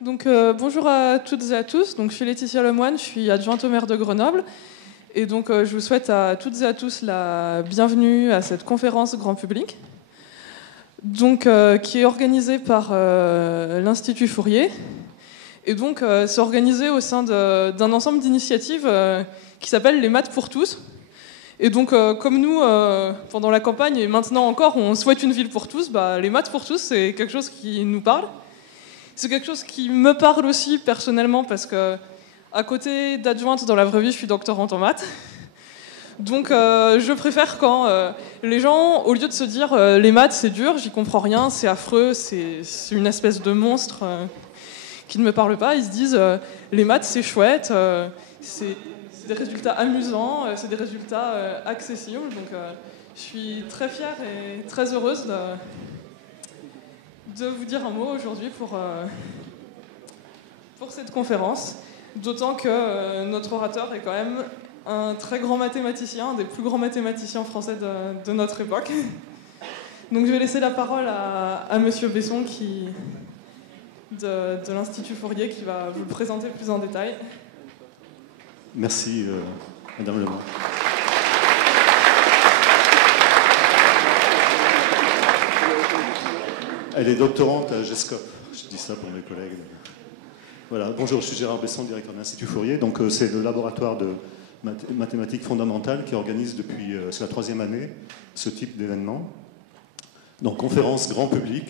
Donc, bonjour à toutes et à tous. Donc, je suis Laetitia Lemoine, je suis adjointe au maire de Grenoble. Et donc, je vous souhaite à toutes et à tous la bienvenue à cette conférence grand public, donc, qui est organisée par l'Institut Fourier. Et donc, c'est organisé au sein d'un ensemble d'initiatives qui s'appelle les Maths pour tous. Et donc, comme nous, pendant la campagne et maintenant encore, on souhaite une ville pour tous, les Maths pour tous, c'est quelque chose qui nous parle. C'est quelque chose qui me parle aussi personnellement parce que, à côté d'adjointe dans la vraie vie, je suis doctorante en maths. Donc je préfère quand les gens, au lieu de se dire les maths c'est dur, j'y comprends rien, c'est affreux, c'est une espèce de monstre qui ne me parle pas, ils se disent les maths c'est chouette, c'est des résultats amusants, c'est des résultats accessibles. Donc je suis très fière et très heureuse de vous dire un mot aujourd'hui pour cette conférence, d'autant que notre orateur est quand même un très grand mathématicien, un des plus grands mathématiciens français de notre époque. Donc je vais laisser la parole à Monsieur Besson de l'Institut Fourier qui va vous le présenter plus en détail. Merci Madame Lemoine. Elle est doctorante à GESCOP, je dis ça pour mes collègues. Voilà, bonjour, je suis Gérard Besson, directeur de l'Institut Fourier. Donc c'est le laboratoire de mathématiques fondamentales qui organise depuis, c'est la 3e année, ce type d'événement. Donc conférence grand public.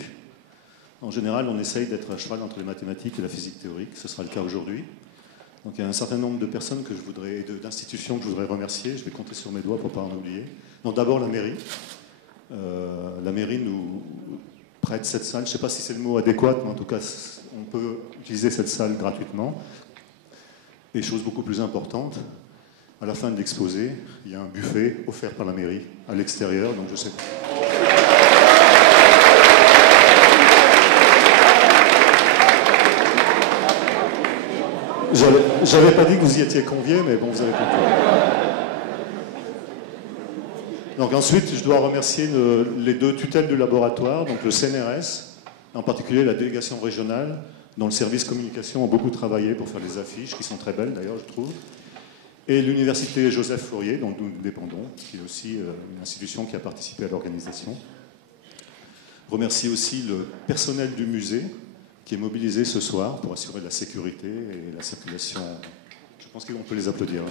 En général, on essaye d'être à cheval entre les mathématiques et la physique théorique. Ce sera le cas aujourd'hui. Donc il y a un certain nombre de personnes d'institutions que je voudrais remercier. Je vais compter sur mes doigts pour ne pas en oublier. Donc d'abord la mairie. La mairie nous prête cette salle. Je ne sais pas si c'est le mot adéquat, mais en tout cas, on peut utiliser cette salle gratuitement. Et chose beaucoup plus importante, à la fin de l'exposé, il y a un buffet offert par la mairie à l'extérieur. Donc je sais. J'avais pas dit que vous y étiez conviés, mais bon, vous avez compris. Donc ensuite, je dois remercier les 2 tutelles du laboratoire, donc le CNRS, en particulier la délégation régionale, dont le service communication a beaucoup travaillé pour faire des affiches, qui sont très belles d'ailleurs, je trouve, et l'université Joseph Fourier, dont nous dépendons, qui est aussi une institution qui a participé à l'organisation. Je remercie aussi le personnel du musée, qui est mobilisé ce soir pour assurer la sécurité et la circulation. Je pense qu'on peut les applaudir.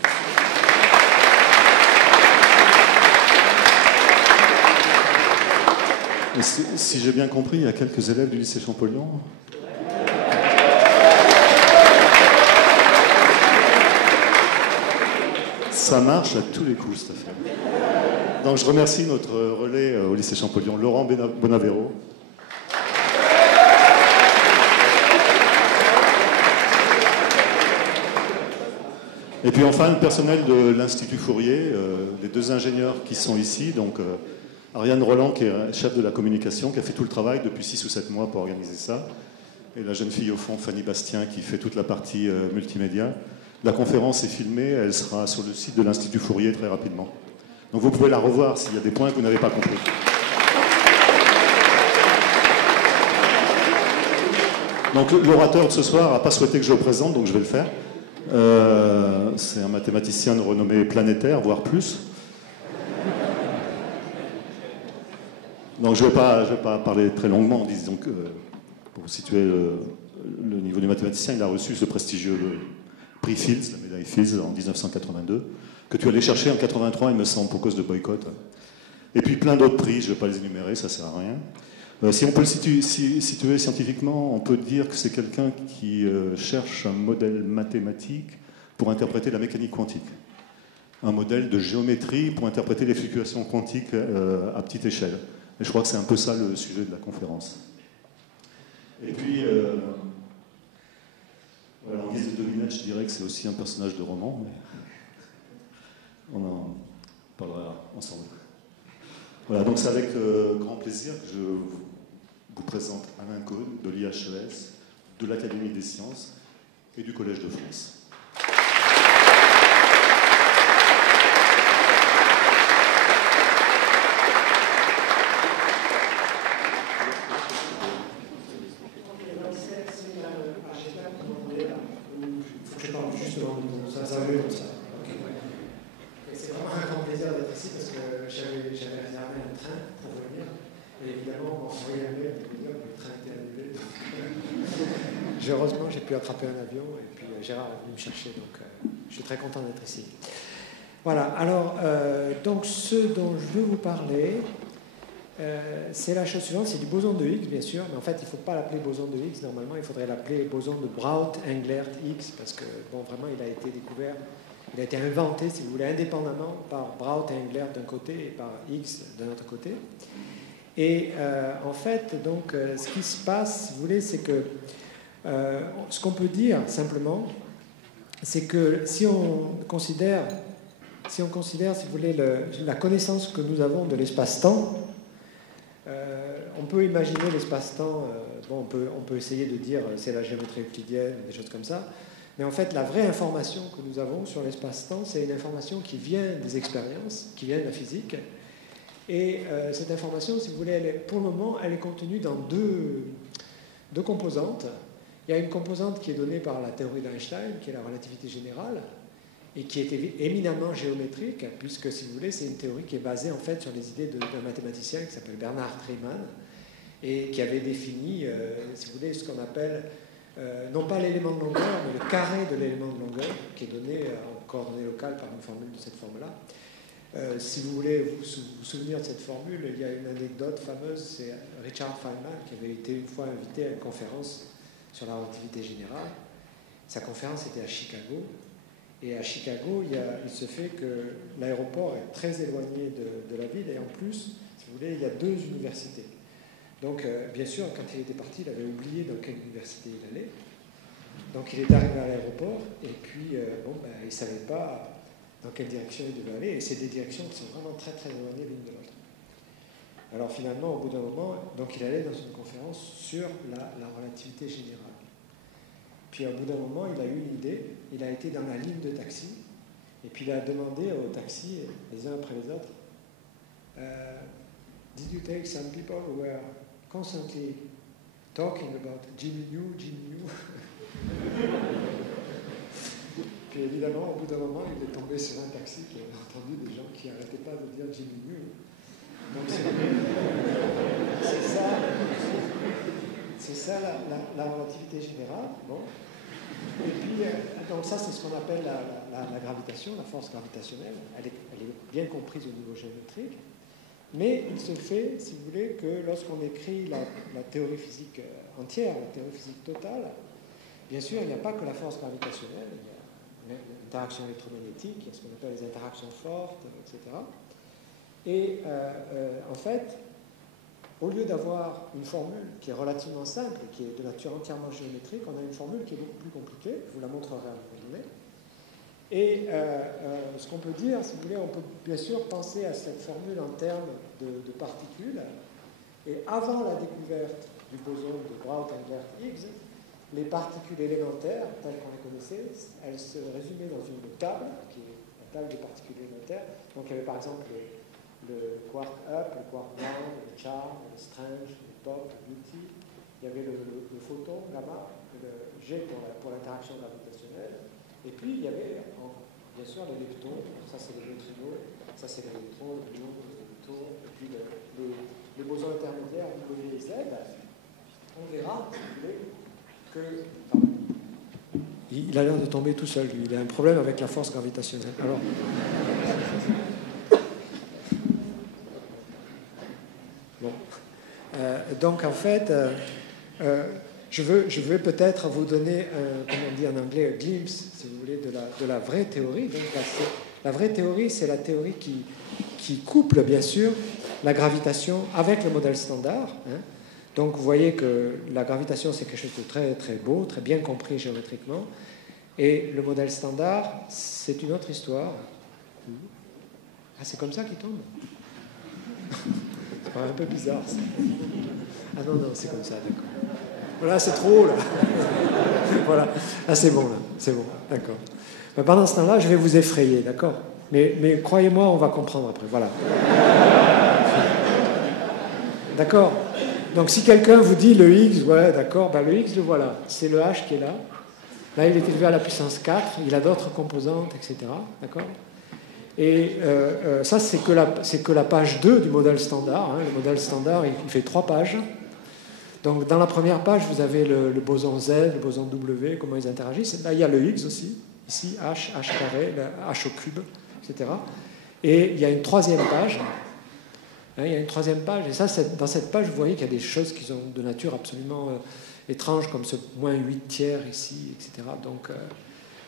Et si j'ai bien compris, il y a quelques élèves du lycée Champollion. Ça marche à tous les coups, cette affaire. Donc je remercie notre relais au lycée Champollion, Laurent Bonavero. Et puis enfin, le personnel de l'Institut Fourier, les 2 ingénieurs qui sont ici, donc Ariane Roland, qui est chef de la communication, qui a fait tout le travail depuis 6 ou 7 mois pour organiser ça, et la jeune fille au fond, Fanny Bastien, qui fait toute la partie multimédia. La conférence est filmée, elle sera sur le site de l'Institut Fourier très rapidement. Donc vous pouvez la revoir s'il y a des points que vous n'avez pas compris. Donc l'orateur de ce soir n'a pas souhaité que je le présente, donc je vais le faire. C'est un mathématicien de renommée planétaire, voire plus. Donc je ne vais pas parler très longuement, disons que pour situer le niveau du mathématicien, il a reçu ce prestigieux prix Fields, la médaille Fields en 1982, que tu allais chercher en 83, il me semble, pour cause de boycott. Et puis plein d'autres prix, je ne vais pas les énumérer, ça ne sert à rien. Si on peut le situer scientifiquement, on peut dire que c'est quelqu'un qui cherche un modèle mathématique pour interpréter la mécanique quantique. Un modèle de géométrie pour interpréter les fluctuations quantiques à petite échelle. Et je crois que c'est un peu ça le sujet de la conférence. Et puis, voilà, en guise de devinette, je dirais que c'est aussi un personnage de roman, mais on en parlera ensemble. Voilà, donc c'est avec grand plaisir que je vous présente Alain Cohn de l'IHES, de l'Académie des sciences et du Collège de France. envoyé un mail pour dire que le train était annulé. Heureusement, j'ai pu attraper un avion et puis Gérard est venu me chercher, donc je suis très content d'être ici. Voilà, alors, donc ce dont je veux vous parler, c'est la chose suivante, c'est du boson de Higgs, bien sûr, mais en fait, il ne faut pas l'appeler boson de Higgs, normalement, il faudrait l'appeler boson de Brout-Englert-Higgs, parce que, bon, vraiment, il a été découvert, il a été inventé, si vous voulez, indépendamment par Brout et Englert d'un côté et par Higgs d'un autre côté. Et en fait, donc, ce qui se passe, si vous voulez, c'est que ce qu'on peut dire simplement, c'est que si on considère, si vous voulez, la connaissance que nous avons de l'espace-temps, on peut imaginer l'espace-temps, bon, on peut essayer de dire c'est la géométrie euclidienne, des choses comme ça, mais en fait, la vraie information que nous avons sur l'espace-temps, c'est une information qui vient des expériences, qui vient de la physique. Et cette information, si vous voulez, pour le moment, elle est contenue dans deux composantes. Il y a une composante qui est donnée par la théorie d'Einstein, qui est la relativité générale, et qui est éminemment géométrique, puisque, si vous voulez, c'est une théorie qui est basée en fait sur les idées d'un mathématicien qui s'appelle Bernard Treiman, et qui avait défini, si vous voulez, ce qu'on appelle, non pas l'élément de longueur, mais le carré de l'élément de longueur, qui est donné en coordonnées locales par une formule de cette forme-là. Si vous voulez vous souvenir de cette formule, il y a une anecdote fameuse, c'est Richard Feynman qui avait été une fois invité à une conférence sur la relativité générale. Sa conférence était à Chicago. Et à Chicago, il se fait que l'aéroport est très éloigné de la ville. Et en plus, si vous voulez, il y a deux universités. Donc, bien sûr, quand il était parti, il avait oublié dans quelle université il allait. Donc, il est arrivé à l'aéroport. Et puis, il ne savait pas dans quelle direction il devait aller. Et c'est des directions qui sont vraiment très, très éloignées l'une de l'autre. Alors, finalement, au bout d'un moment, donc, il allait dans une conférence sur la relativité générale. Puis au bout d'un moment, il a eu une idée, il a été dans la ligne de taxi, et puis il a demandé aux taxis, les uns après les autres, Did you take some people who were constantly talking about Jimmy New, Jimmy New? Puis évidemment, au bout d'un moment, il est tombé sur un taxi qui avait entendu des gens qui n'arrêtaient pas de dire Jimmy New. Donc c'est ça la relativité générale. Bon. Et puis, donc ça, c'est ce qu'on appelle la gravitation, la force gravitationnelle. Elle est bien comprise au niveau géométrique. Mais il se fait, si vous voulez, que lorsqu'on écrit la théorie physique entière, la théorie physique totale, bien sûr, il n'y a pas que la force gravitationnelle, il y a l'interaction électromagnétique, il y a ce qu'on appelle les interactions fortes, etc. Et en fait, au lieu d'avoir une formule qui est relativement simple, qui est de nature entièrement géométrique, on a une formule qui est beaucoup plus compliquée, je vous la montrerai à un moment donné. Et ce qu'on peut dire, si vous voulez, on peut bien sûr penser à cette formule en termes de particules. Et avant la découverte du boson de Brout-Englert-Higgs, les particules élémentaires, telles qu'on les connaissait, elles se résumaient dans une table, qui est la table des particules élémentaires. Donc il y avait par exemple le quark up, le quark down, le charm, le strange, le top, le beauty. Il y avait le photon, gamma, le G pour l'interaction gravitationnelle. Et puis il y avait bien sûr les leptons, ça c'est les neutrinos, ça c'est les électrons, le muon, les leptons, et puis les bosons intermédiaires W et Z. On verra, si vous voulez, que. Pardon. Il a l'air de tomber tout seul, lui. Il a un problème avec la force gravitationnelle. Alors. Bon. Donc en fait, je veux peut-être vous donner, comme on dit en anglais, un glimpse, si vous voulez, de la vraie théorie. Donc, la vraie théorie, c'est la théorie qui couple, bien sûr, la gravitation avec le modèle standard. Hein. Donc vous voyez que la gravitation, c'est quelque chose de très, très beau, très bien compris géométriquement. Et le modèle standard, c'est une autre histoire. Ah, c'est comme ça qu'il tombe. C'est un peu bizarre, ça. Ah non, c'est comme ça, d'accord. Voilà, c'est trop, là. Voilà. Ah, c'est bon, là. C'est bon, d'accord. Mais pendant ce temps-là, je vais vous effrayer, d'accord ? Mais croyez-moi, on va comprendre après. Voilà. D'accord ? Donc, si quelqu'un vous dit le X, ouais, d'accord, ben, le X, le voilà. C'est le H qui est là. Là, il est élevé à la puissance 4. Il a d'autres composantes, etc. D'accord ? Et ça, c'est que la page 2 du modèle standard. Le modèle standard, il fait 3 pages. Donc, dans la première page, vous avez le boson Z, le boson W, comment ils interagissent. Là, il y a le Higgs aussi. Ici, H, H carré, H au cube, etc. Et il y a une troisième page. Il y a une troisième page. Et ça, dans cette page, vous voyez qu'il y a des choses qui sont de nature absolument étrange, comme ce moins 8 tiers ici, etc. Donc,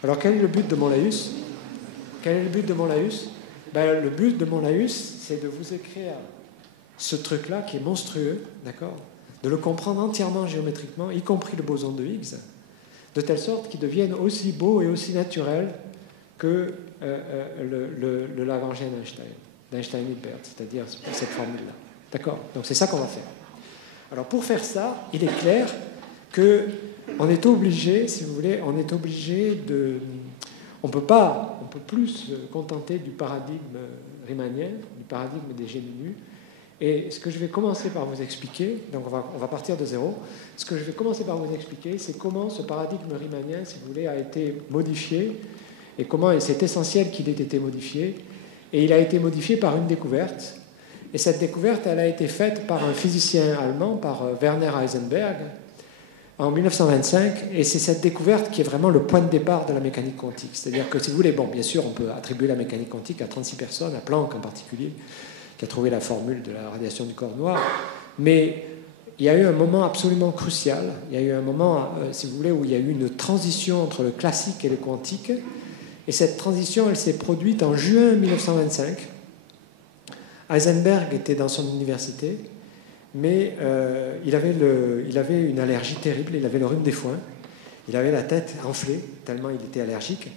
alors, quel est le but de mon laïus? Quel est le but de mon laïus? Le but de mon laïus, c'est de vous écrire ce truc-là qui est monstrueux, d'accord? De le comprendre entièrement géométriquement, y compris le boson de Higgs, de telle sorte qu'il devienne aussi beau et aussi naturel que le Lagrangien d'Einstein-Hilbert, c'est-à-dire cette formule-là. D'accord? Donc, c'est ça qu'on va faire. Alors, pour faire ça, il est clair qu'on est obligé, si vous voulez, on est obligé de... On peut plus se contenter du paradigme riemanien, du paradigme des génies nus. Et ce que je vais commencer par vous expliquer, donc on va partir de zéro, ce que je vais commencer par vous expliquer, c'est comment ce paradigme riemanien, si vous voulez, a été modifié, et comment, et c'est essentiel qu'il ait été modifié, et il a été modifié par une découverte. Et cette découverte, elle a été faite par un physicien allemand, par Werner Heisenberg, en 1925, et c'est cette découverte qui est vraiment le point de départ de la mécanique quantique. C'est-à-dire que, si vous voulez, bon, bien sûr, on peut attribuer la mécanique quantique à 36 personnes, à Planck en particulier, qui a trouvé la formule de la radiation du corps noir, mais il y a eu un moment absolument crucial, il y a eu un moment, si vous voulez, où il y a eu une transition entre le classique et le quantique, et cette transition, elle s'est produite en juin 1925. Heisenberg était dans son université, mais il avait une allergie terrible, il avait le rhume des foins, il avait la tête enflée, tellement il était allergique.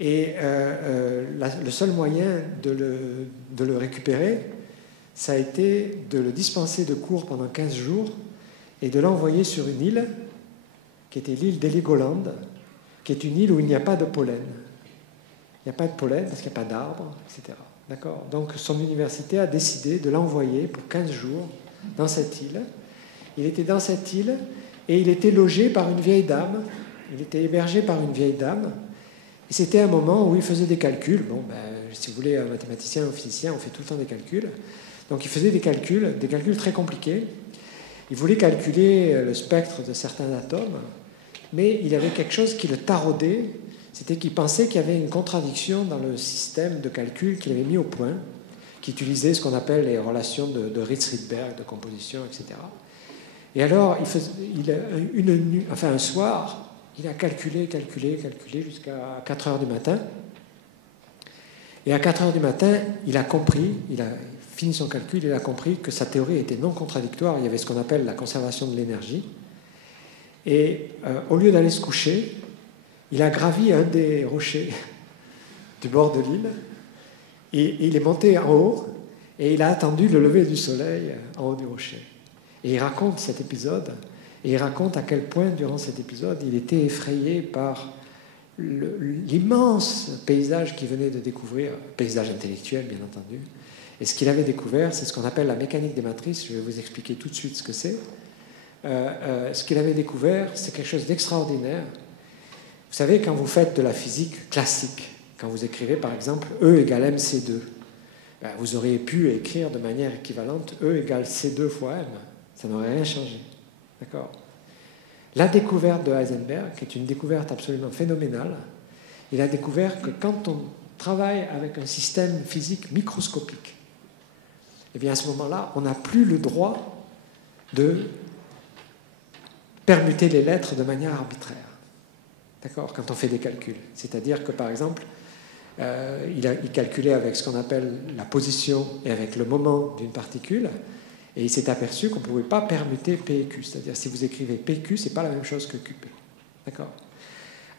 Et le seul moyen de le récupérer, ça a été de le dispenser de cours pendant 15 jours et de l'envoyer sur une île, qui était l'île d'Heligoland, qui est une île où il n'y a pas de pollen. Il n'y a pas de pollen parce qu'il n'y a pas d'arbres, etc. D'accord ? Donc son université a décidé de l'envoyer pour 15 jours dans cette île. Il était dans cette île et il était logé par une vieille dame. Il était hébergé par une vieille dame. Et c'était un moment où il faisait des calculs. Bon, si vous voulez, un mathématicien, un physicien, on fait tout le temps des calculs. Donc il faisait des calculs très compliqués. Il voulait calculer le spectre de certains atomes, mais il avait quelque chose qui le taraudait. C'était qu'il pensait qu'il y avait une contradiction dans le système de calcul qu'il avait mis au point, qui utilisait ce qu'on appelle les relations de Ritz-Rydberg, de composition, etc. Et alors, un soir, il a calculé jusqu'à 4 heures du matin. Et à 4 heures du matin, il a fini son calcul, il a compris que sa théorie était non contradictoire. Il y avait ce qu'on appelle la conservation de l'énergie. Et au lieu d'aller se coucher, il a gravi un des rochers du bord de l'île. Et il est monté en haut et il a attendu le lever du soleil en haut du rocher. Et il raconte cet épisode. Et il raconte à quel point, durant cet épisode, il était effrayé par l'immense paysage qu'il venait de découvrir, paysage intellectuel, bien entendu. Et ce qu'il avait découvert, c'est ce qu'on appelle la mécanique des matrices. Je vais vous expliquer tout de suite ce que c'est. Ce qu'il avait découvert, c'est quelque chose d'extraordinaire. Vous savez, quand vous faites de la physique classique, quand vous écrivez, par exemple, E égale mc2, vous auriez pu écrire de manière équivalente E égale c2 fois m. Ça n'aurait rien changé. D'accord ? La découverte de Heisenberg, qui est une découverte absolument phénoménale, il a découvert que quand on travaille avec un système physique microscopique, eh bien à ce moment-là, on n'a plus le droit de permuter les lettres de manière arbitraire. D'accord ? Quand on fait des calculs. C'est-à-dire que, par exemple, il calculait avec ce qu'on appelle la position et avec le moment d'une particule, et il s'est aperçu qu'on ne pouvait pas permuter P et Q. C'est-à-dire, si vous écrivez PQ, ce n'est pas la même chose que QP. D'accord ?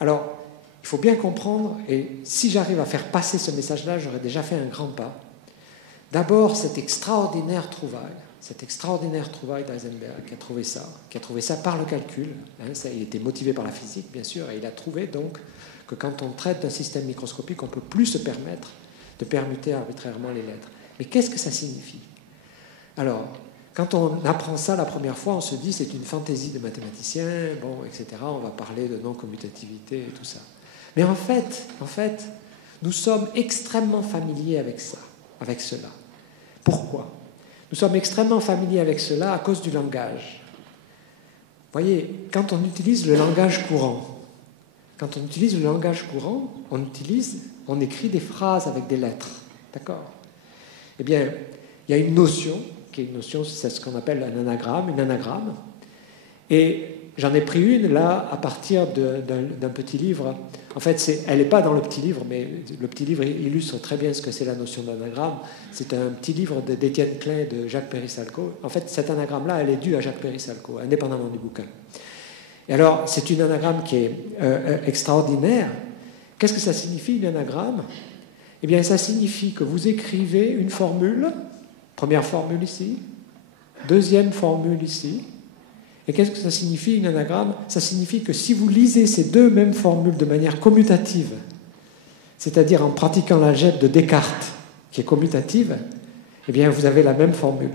Alors, il faut bien comprendre, et si j'arrive à faire passer ce message-là, j'aurais déjà fait un grand pas. D'abord, cette extraordinaire trouvaille d'Heisenberg, qui a trouvé ça par le calcul. Il était motivé par la physique, bien sûr, et il a trouvé donc que quand on traite d'un système microscopique, on ne peut plus se permettre de permuter arbitrairement les lettres. Mais qu'est-ce que ça signifie ? Alors, quand on apprend ça la première fois, on se dit c'est une fantaisie de mathématicien, bon, etc. On va parler de non-commutativité et tout ça. Mais en fait, nous sommes extrêmement familiers avec ça, avec cela. Pourquoi? Nous sommes extrêmement familiers avec cela à cause du langage. Vous voyez, quand on utilise le langage courant, on écrit des phrases avec des lettres. D'accord? Eh bien, il y a une notion, qui est une notion, c'est ce qu'on appelle un anagramme, une anagramme. Et j'en ai pris une là à partir d'un petit livre. En fait, elle n'est pas dans le petit livre, mais le petit livre illustre très bien ce que c'est la notion d'anagramme. C'est un petit livre d'Étienne Klein et de Jacques Péry-Salco. En fait, cet anagramme-là, elle est due à Jacques Péry-Salco, indépendamment du bouquin. Et alors, c'est une anagramme qui est extraordinaire. Qu'est-ce que ça signifie, une anagramme? Eh bien, ça signifie que vous écrivez une formule, première formule ici, deuxième formule ici. Et qu'est-ce que ça signifie, une anagramme? Ça signifie que si vous lisez ces deux mêmes formules de manière commutative, c'est-à-dire en pratiquant l'algèbre de Descartes, qui est commutative, eh bien, vous avez la même formule.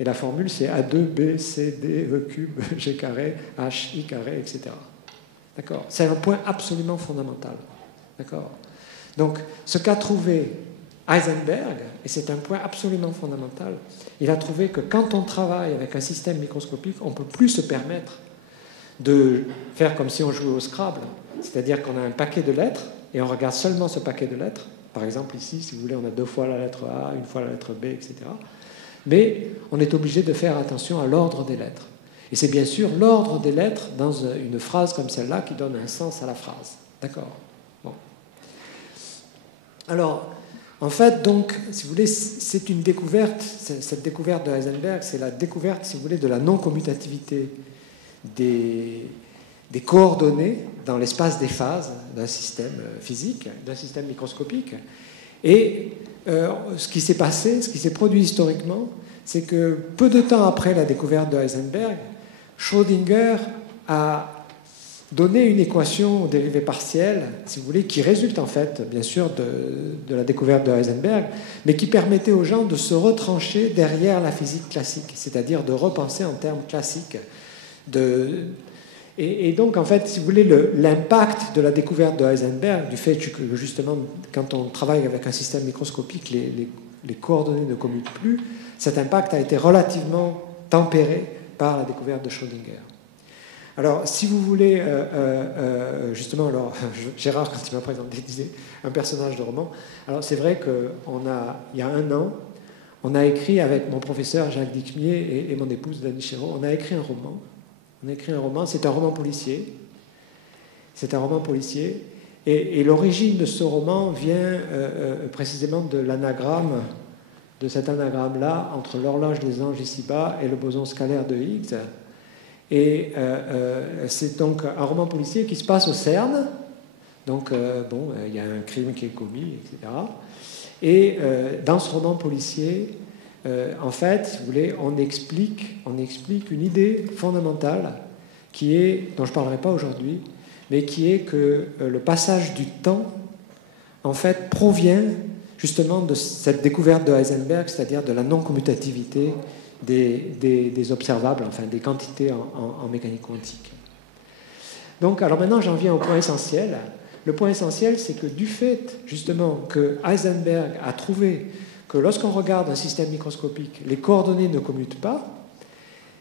Et la formule, c'est A2, B, C, D, E cube, G carré, H, I carré, etc. D'accord? C'est un point absolument fondamental. D'accord? Donc, ce qu'a trouvé Heisenberg, et c'est un point absolument fondamental, il a trouvé que quand on travaille avec un système microscopique, on ne peut plus se permettre de faire comme si on jouait au Scrabble, c'est-à-dire qu'on a un paquet de lettres et on regarde seulement ce paquet de lettres. Par exemple, ici, si vous voulez, on a 2 fois la lettre A, 1 fois la lettre B, etc. Mais on est obligé de faire attention à l'ordre des lettres. Et c'est bien sûr l'ordre des lettres dans une phrase comme celle-là qui donne un sens à la phrase. D'accord? Bon. Alors, en fait, donc, si vous voulez, c'est une découverte, cette découverte de Heisenberg, c'est la découverte, si vous voulez, de la non-commutativité des coordonnées dans l'espace des phases d'un système physique, d'un système microscopique. Et ce qui s'est passé, ce qui s'est produit historiquement, c'est que peu de temps après la découverte de Heisenberg, Schrödinger a donné une équation aux dérivées partielles, si vous voulez, qui résulte en fait, bien sûr, de la découverte de Heisenberg, mais qui permettait aux gens de se retrancher derrière la physique classique, c'est-à-dire de repenser en termes classiques. Et donc, en fait, si vous voulez, l'impact de la découverte de Heisenberg, du fait que, justement, quand on travaille avec un système microscopique, les coordonnées ne commutent plus, cet impact a été relativement tempéré par la découverte de Schrödinger. Alors, si vous voulez, justement, alors, Gérard, quand il m'a présenté, disait un personnage de roman. Alors, c'est vrai qu'il y a 1 an, on a écrit avec mon professeur Jacques Dicmier et mon épouse Dany Chéreau, on a écrit un roman. C'est un roman policier. Et l'origine de ce roman vient précisément de l'anagramme, de cet anagramme-là, entre l'horloge des anges ici-bas et le boson scalaire de Higgs. Et c'est donc un roman policier qui se passe au CERN. Donc, il y a un crime qui est commis, etc. Et dans ce roman policier, en fait, si vous voulez, on explique une idée fondamentale dont je ne parlerai pas aujourd'hui, mais qui est que le passage du temps, en fait, provient justement de cette découverte de Heisenberg, c'est-à-dire de la non-commutativité des observables, enfin des quantités en mécanique quantique. Donc, alors maintenant, j'en viens au point essentiel. Le point essentiel, c'est que du fait, justement, que Heisenberg a trouvé que lorsqu'on regarde un système microscopique, les coordonnées ne commutent pas,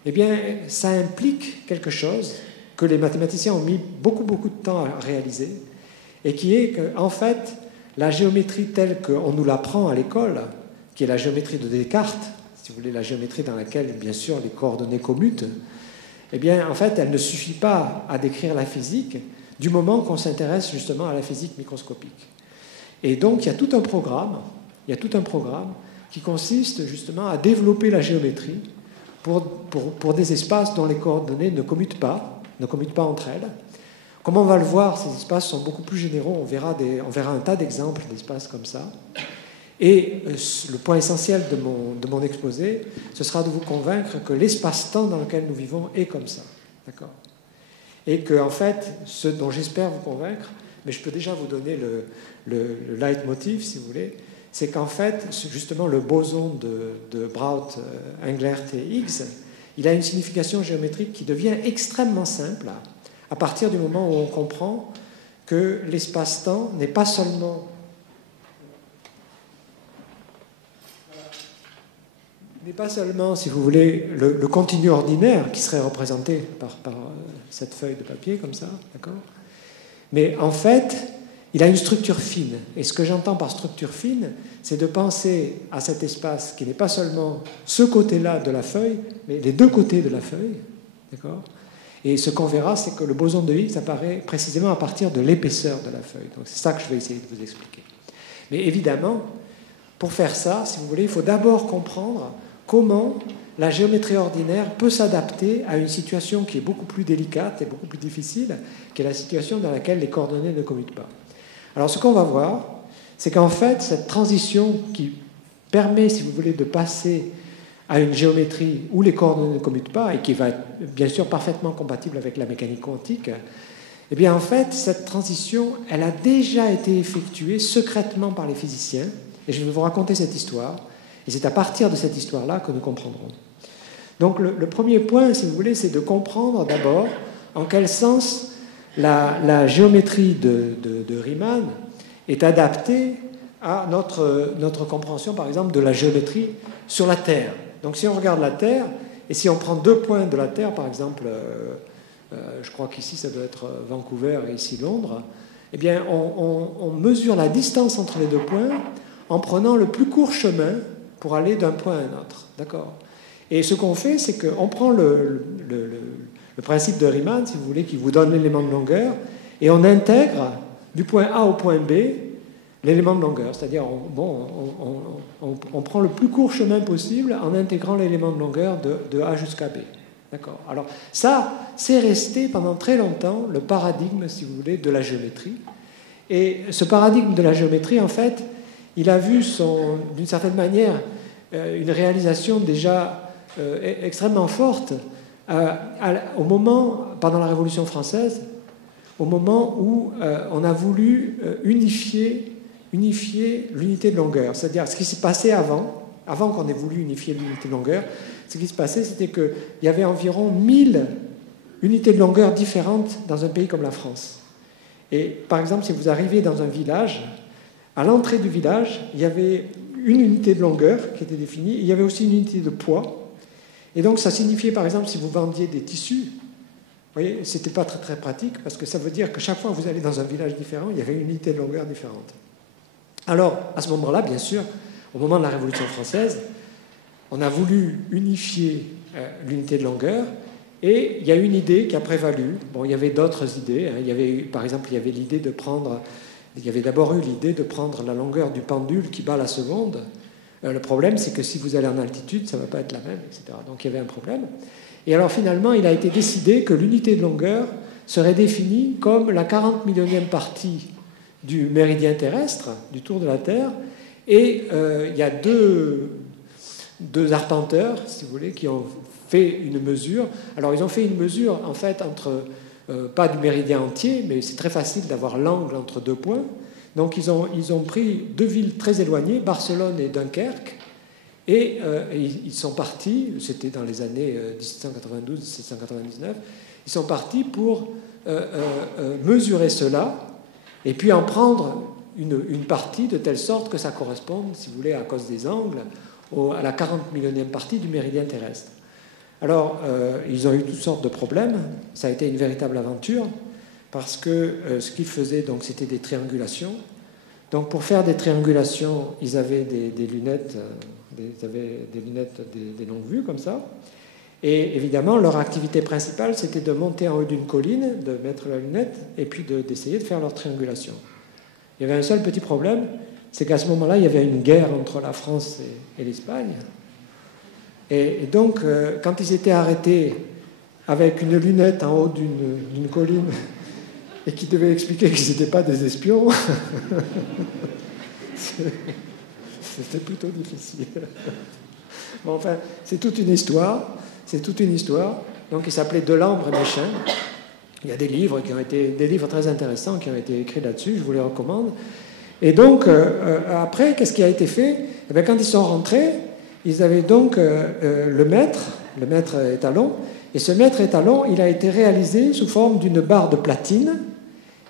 eh bien, ça implique quelque chose que les mathématiciens ont mis beaucoup de temps à réaliser, et qui est qu'en fait, la géométrie telle qu'on nous l'apprend à l'école, qui est la géométrie de Descartes, si vous voulez, la géométrie dans laquelle, bien sûr, les coordonnées commutent, eh bien, en fait, elle ne suffit pas à décrire la physique du moment qu'on s'intéresse justement à la physique microscopique. Et donc, il y a tout un programme qui consiste justement à développer la géométrie pour des espaces dont les coordonnées ne commutent pas entre elles. Comme on va le voir, ces espaces sont beaucoup plus généraux. On verra un tas d'exemples d'espaces comme ça. Et le point essentiel de mon exposé, ce sera de vous convaincre que l'espace-temps dans lequel nous vivons est comme ça. D'accord ? Et que, en fait, ce dont j'espère vous convaincre, mais je peux déjà vous donner le leitmotiv, si vous voulez, c'est qu'en fait, justement, le boson de Braut, Englert et Higgs, il a une signification géométrique qui devient extrêmement simple à partir du moment où on comprend que l'espace-temps n'est pas seulement n'est pas seulement, si vous voulez, le continu ordinaire qui serait représenté par cette feuille de papier, comme ça, d'accord ? Mais en fait, il a une structure fine. Et ce que j'entends par structure fine, c'est de penser à cet espace qui n'est pas seulement ce côté-là de la feuille, mais les deux côtés de la feuille, d'accord ? Et ce qu'on verra, c'est que le boson de Higgs apparaît précisément à partir de l'épaisseur de la feuille. Donc c'est ça que je vais essayer de vous expliquer. Mais évidemment, pour faire ça, si vous voulez, il faut d'abord comprendre comment la géométrie ordinaire peut s'adapter à une situation qui est beaucoup plus délicate et beaucoup plus difficile, qui est la situation dans laquelle les coordonnées ne commutent pas. Alors ce qu'on va voir, c'est qu'en fait, cette transition qui permet, si vous voulez, de passer à une géométrie où les coordonnées ne commutent pas et qui va être bien sûr parfaitement compatible avec la mécanique quantique, eh bien en fait, cette transition, elle a déjà été effectuée secrètement par les physiciens, et je vais vous raconter cette histoire, et c'est à partir de cette histoire-là que nous comprendrons. Donc le premier point, si vous voulez, c'est de comprendre d'abord en quel sens la géométrie de Riemann est adaptée à notre compréhension, par exemple, de la géométrie sur la Terre. Donc si on regarde la Terre, et si on prend 2 points de la Terre, par exemple, je crois qu'ici ça doit être Vancouver et ici Londres, eh bien on mesure la distance entre les 2 points en prenant le plus court chemin pour aller d'un point à un autre. D'accord ? Et ce qu'on fait, c'est qu'on prend le principe de Riemann, si vous voulez, qui vous donne l'élément de longueur, et on intègre du point A au point B l'élément de longueur. C'est-à-dire, on prend le plus court chemin possible en intégrant l'élément de longueur de A jusqu'à B. D'accord ? Alors, ça, c'est resté pendant très longtemps le paradigme, si vous voulez, de la géométrie. Et ce paradigme de la géométrie, en fait, il a vu, d'une certaine manière, une réalisation déjà extrêmement forte au moment, pendant la Révolution française, au moment où on a voulu unifier l'unité de longueur. C'est-à-dire, ce qui s'est passé avant qu'on ait voulu unifier l'unité de longueur, ce qui se passait, c'était qu'il y avait environ 1000 unités de longueur différentes dans un pays comme la France. Et par exemple, si vous arrivez dans un village, à l'entrée du village, il y avait une unité de longueur qui était définie, et il y avait aussi une unité de poids. Et donc, ça signifiait, par exemple, si vous vendiez des tissus, vous voyez, c'était pas très, très pratique, parce que ça veut dire que chaque fois que vous allez dans un village différent, il y avait une unité de longueur différente. Alors, à ce moment-là, bien sûr, au moment de la Révolution française, on a voulu unifier l'unité de longueur, et il y a une idée qui a prévalu. Bon, il y avait d'autres idées. Il y avait, par exemple, il y avait d'abord eu l'idée de prendre la longueur du pendule qui bat la seconde. Le problème, c'est que si vous allez en altitude, ça ne va pas être la même, etc. Donc il y avait un problème. Et alors finalement, il a été décidé que l'unité de longueur serait définie comme la 40 millionième partie du méridien terrestre, du tour de la Terre. Et il y a deux arpenteurs, si vous voulez, qui ont fait une mesure. Alors ils ont fait une mesure, en fait, entre... pas du méridien entier, mais c'est très facile d'avoir l'angle entre 2 points. Donc ils ont pris 2 villes très éloignées, Barcelone et Dunkerque, et ils sont partis, c'était dans les années 1792-1799, ils sont partis pour mesurer cela, et puis en prendre une partie de telle sorte que ça corresponde, si vous voulez, à cause des angles, à la 40 millionième partie du méridien terrestre. Alors, ils ont eu toutes sortes de problèmes. Ça a été une véritable aventure parce que ce qu'ils faisaient, donc, c'était des triangulations. Donc, pour faire des triangulations, ils avaient des lunettes, des longues vues comme ça. Et évidemment, leur activité principale, c'était de monter en haut d'une colline, de mettre la lunette et puis d'essayer de faire leur triangulation. Il y avait un seul petit problème, c'est qu'à ce moment-là, il y avait une guerre entre la France et l'Espagne. Et donc, quand ils étaient arrêtés avec une lunette en haut d'une colline et qui devaient expliquer qu'ils n'étaient pas des espions, c'était plutôt difficile. Bon, enfin, c'est toute une histoire. Donc, il s'appelait Delambre et Méchain. Il y a des livres très intéressants qui ont été écrits là-dessus. Je vous les recommande. Et donc, après, qu'est-ce qui a été fait ? Eh bien, quand ils sont rentrés, ils avaient donc le maître étalon, et ce maître étalon, il a été réalisé sous forme d'une barre de platine.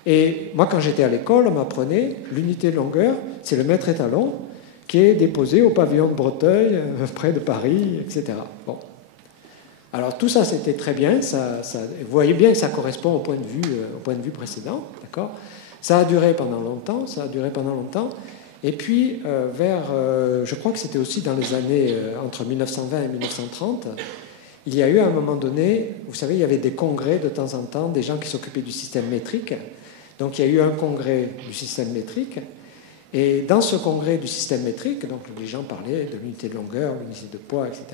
Et moi, quand j'étais à l'école, on m'apprenait l'unité de longueur, c'est le maître étalon, qui est déposé au pavillon de Breteuil, près de Paris, etc. Bon. Alors tout ça, c'était très bien. Vous voyez bien que ça correspond au point de vue précédent, d'accord ? Ça a duré pendant longtemps, Et puis, je crois que c'était aussi dans les années entre 1920 et 1930, il y a eu à un moment donné, vous savez, il y avait des congrès de temps en temps, des gens qui s'occupaient du système métrique. Donc il y a eu un congrès du système métrique. Et dans ce congrès du système métrique, donc les gens parlaient de l'unité de longueur, l'unité de poids, etc.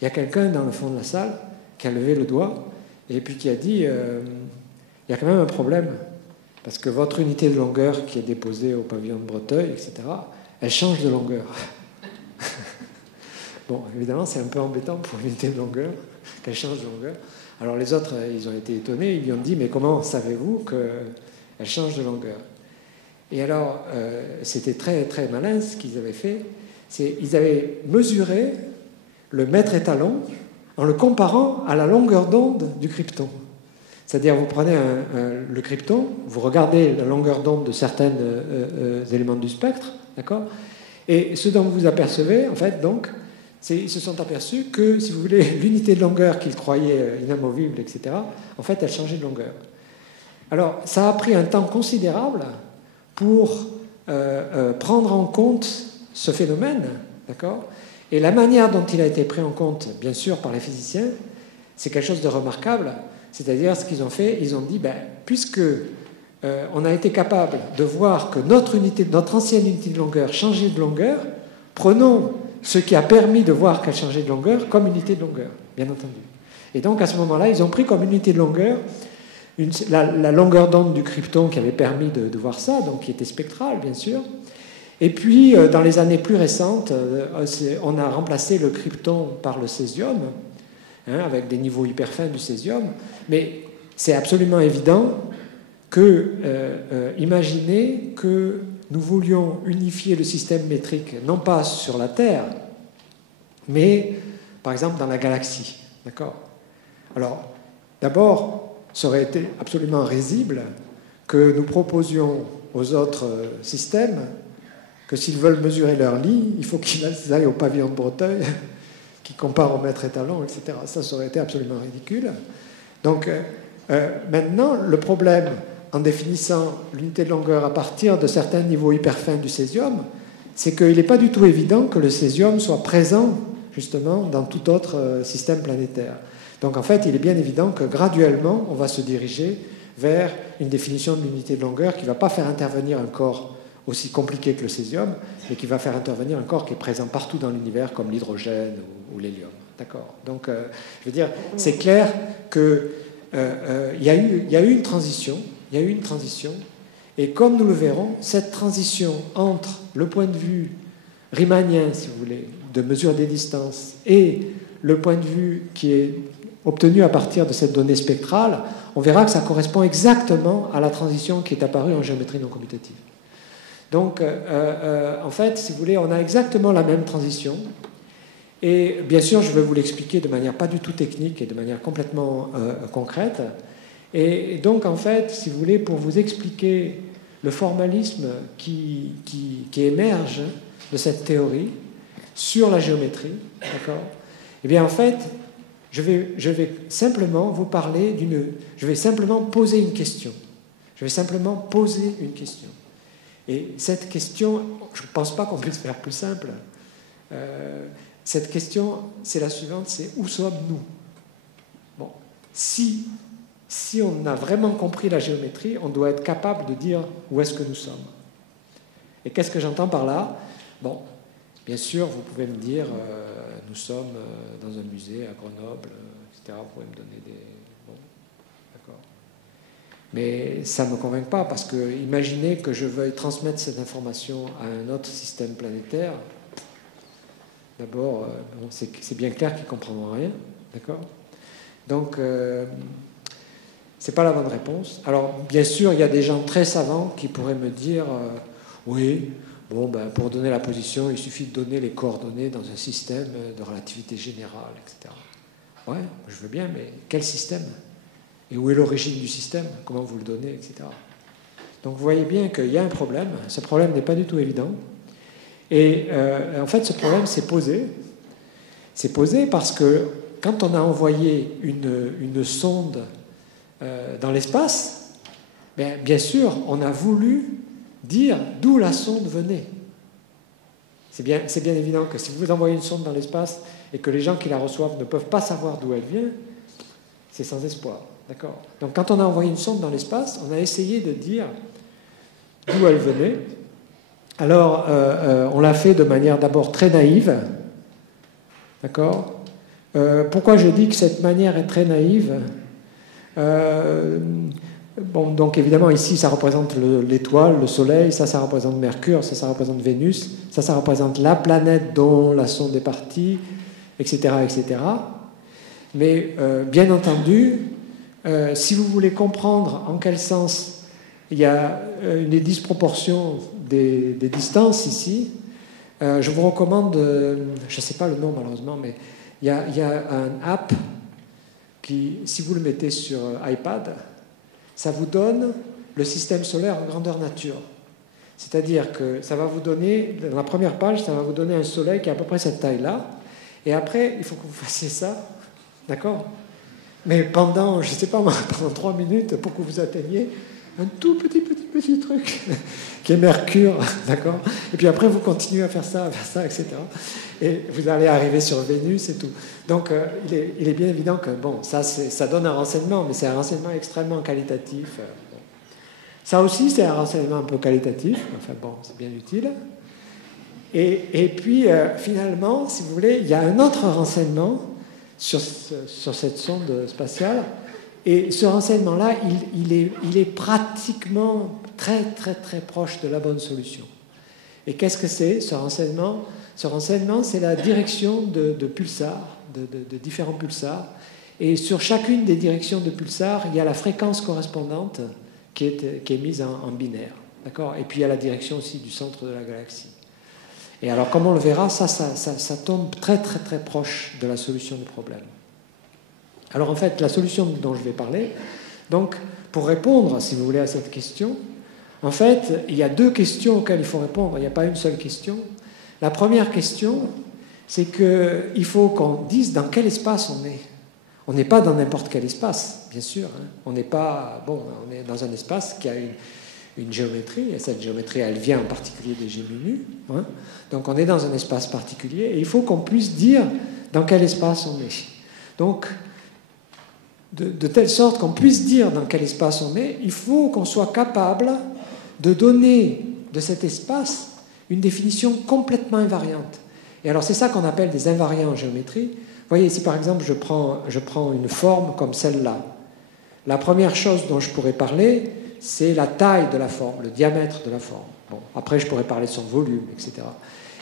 Il y a quelqu'un dans le fond de la salle qui a levé le doigt et puis qui a dit il y a quand même un problème, parce que votre unité de longueur qui est déposée au pavillon de Breteuil, etc., elle change de longueur. Bon, évidemment, c'est un peu embêtant pour l'unité de longueur qu'elle change de longueur. Alors les autres, ils ont été étonnés, ils lui ont dit mais comment savez-vous qu'elle change de longueur ? Et alors, c'était très, très malin ce qu'ils avaient fait. Ils avaient mesuré le mètre étalon en le comparant à la longueur d'onde du krypton. C'est-à-dire, vous prenez le krypton, vous regardez la longueur d'onde de certains éléments du spectre, d'accord ? Et ce dont vous vous apercevez, en fait, donc, ils se sont aperçus que, si vous voulez, l'unité de longueur qu'ils croyaient inamovible, etc., en fait, elle changeait de longueur. Alors, ça a pris un temps considérable pour prendre en compte ce phénomène, d'accord ? Et la manière dont il a été pris en compte, bien sûr, par les physiciens, c'est quelque chose de remarquable. C'est-à-dire, ce qu'ils ont fait, ils ont dit, puisque on a été capable de voir que notre ancienne unité de longueur changeait de longueur, prenons ce qui a permis de voir qu'elle changeait de longueur comme unité de longueur, bien entendu. Et donc, à ce moment-là, ils ont pris comme unité de longueur la longueur d'onde du krypton qui avait permis de voir ça, donc qui était spectrale, bien sûr. Et puis, dans les années plus récentes, on a remplacé le krypton par le césium, avec des niveaux hyper fins du césium. Mais c'est absolument évident que, imaginez que nous voulions unifier le système métrique, non pas sur la Terre, mais, par exemple, dans la galaxie. D'accord ? Alors, d'abord, ça aurait été absolument risible que nous proposions aux autres systèmes que s'ils veulent mesurer leur lit, il faut qu'ils aillent au pavillon de Breteuil, qui compare au mètre étalon, etc. Ça aurait été absolument ridicule. Donc, maintenant, le problème, en définissant l'unité de longueur à partir de certains niveaux hyper fins du césium, c'est qu'il n'est pas du tout évident que le césium soit présent, justement, dans tout autre système planétaire. Donc en fait, il est bien évident que graduellement, on va se diriger vers une définition de l'unité de longueur qui ne va pas faire intervenir un corps aussi compliqué que le césium, mais qui va faire intervenir un corps qui est présent partout dans l'univers, comme l'hydrogène ou l'hélium. D'accord ? Donc, je veux dire, c'est clair qu'il y a eu une transition, et comme nous le verrons, cette transition entre le point de vue riemanien, si vous voulez, de mesure des distances, et le point de vue qui est obtenu à partir de cette donnée spectrale, on verra que ça correspond exactement à la transition qui est apparue en géométrie non commutative. Donc, en fait, si vous voulez, on a exactement la même transition. Et bien sûr, je vais vous l'expliquer de manière pas du tout technique et de manière complètement concrète. Et donc, en fait, si vous voulez, pour vous expliquer le formalisme qui émerge de cette théorie sur la géométrie, d'accord ? Eh bien, en fait, je vais simplement vous parler je vais simplement poser une question. Et cette question, je ne pense pas qu'on puisse faire plus simple. Cette question, c'est la suivante, c'est où sommes-nous ? Bon, si on a vraiment compris la géométrie, on doit être capable de dire où est-ce que nous sommes. Et qu'est-ce que j'entends par là ? Bon, bien sûr, vous pouvez me dire, nous sommes dans un musée à Grenoble, etc. Vous pouvez me donner des... Bon, d'accord. Mais ça ne me convainc pas, parce que imaginez que je veuille transmettre cette information à un autre système planétaire. D'abord, c'est bien clair qu'ils ne comprendront rien, d'accord ? Donc, c'est pas la bonne réponse. Alors, bien sûr, il y a des gens très savants qui pourraient me dire oui, bon, pour donner la position, il suffit de donner les coordonnées dans un système de relativité générale, etc. Ouais, je veux bien, mais quel système ? Et où est l'origine du système ? Comment vous le donnez, etc. Donc, vous voyez bien qu'il y a un problème. Ce problème n'est pas du tout évident. Et en fait, ce problème s'est posé. C'est posé parce que quand on a envoyé une sonde dans l'espace, bien sûr, on a voulu dire d'où la sonde venait. C'est bien évident que si vous envoyez une sonde dans l'espace et que les gens qui la reçoivent ne peuvent pas savoir d'où elle vient, c'est sans espoir. D'accord ? Donc quand on a envoyé une sonde dans l'espace, on a essayé de dire d'où elle venait. Alors, on l'a fait de manière d'abord très naïve. D'accord ? Pourquoi je dis que cette manière est très naïve ? Donc évidemment, ici, ça représente l'étoile, le Soleil, ça représente Mercure, ça représente Vénus, ça représente la planète dont la sonde est partie, etc., etc. Mais bien entendu, si vous voulez comprendre en quel sens il y a une disproportion des distances ici, je vous recommande, je ne sais pas le nom malheureusement, mais il y a un app qui, si vous le mettez sur iPad, ça vous donne le système solaire en grandeur nature. C'est-à-dire que ça va vous donner, dans la première page, ça va vous donner un soleil qui est à peu près cette taille-là. Et après, il faut que vous fassiez ça, d'accord ? Mais pendant, je ne sais pas moi, pendant 3 minutes, pour que vous atteigniez un tout petit truc qui est Mercure, d'accord ? Et puis après, vous continuez à faire ça, etc. Et vous allez arriver sur Vénus et tout. Donc, il est bien évident que, bon, ça donne un renseignement, mais c'est un renseignement extrêmement qualitatif. Bon. Ça aussi, c'est un renseignement un peu qualitatif. Enfin, bon, c'est bien utile. Et puis, finalement, si vous voulez, il y a un autre renseignement sur cette sonde spatiale. Et ce renseignement-là, il est pratiquement très, très, très proche de la bonne solution. Et qu'est-ce que c'est, ce renseignement ? Ce renseignement, c'est la direction de pulsars, de différents pulsars. Et sur chacune des directions de pulsars, il y a la fréquence correspondante qui est mise en binaire. D'accord ? Et puis, il y a la direction aussi du centre de la galaxie. Et alors, comme on le verra, ça tombe très, très, très proche de la solution du problème. Alors, en fait, la solution dont je vais parler, donc, pour répondre, si vous voulez, à cette question, en fait, il y a 2 questions auxquelles il faut répondre. Il n'y a pas une seule question. La première question, c'est qu'il faut qu'on dise dans quel espace on est. On n'est pas dans n'importe quel espace, bien sûr. Hein. On n'est pas... Bon, on est dans un espace qui a une géométrie, et cette géométrie, elle vient en particulier des Géminus. Hein. Donc, on est dans un espace particulier, et il faut qu'on puisse dire dans quel espace on est. Donc, de telle sorte qu'on puisse dire dans quel espace on est, il faut qu'on soit capable de donner de cet espace une définition complètement invariante. Et alors, c'est ça qu'on appelle des invariants en géométrie. Vous voyez, ici, par exemple, je prends une forme comme celle-là. La première chose dont je pourrais parler, c'est la taille de la forme, le diamètre de la forme. Bon, après, je pourrais parler de son volume, etc.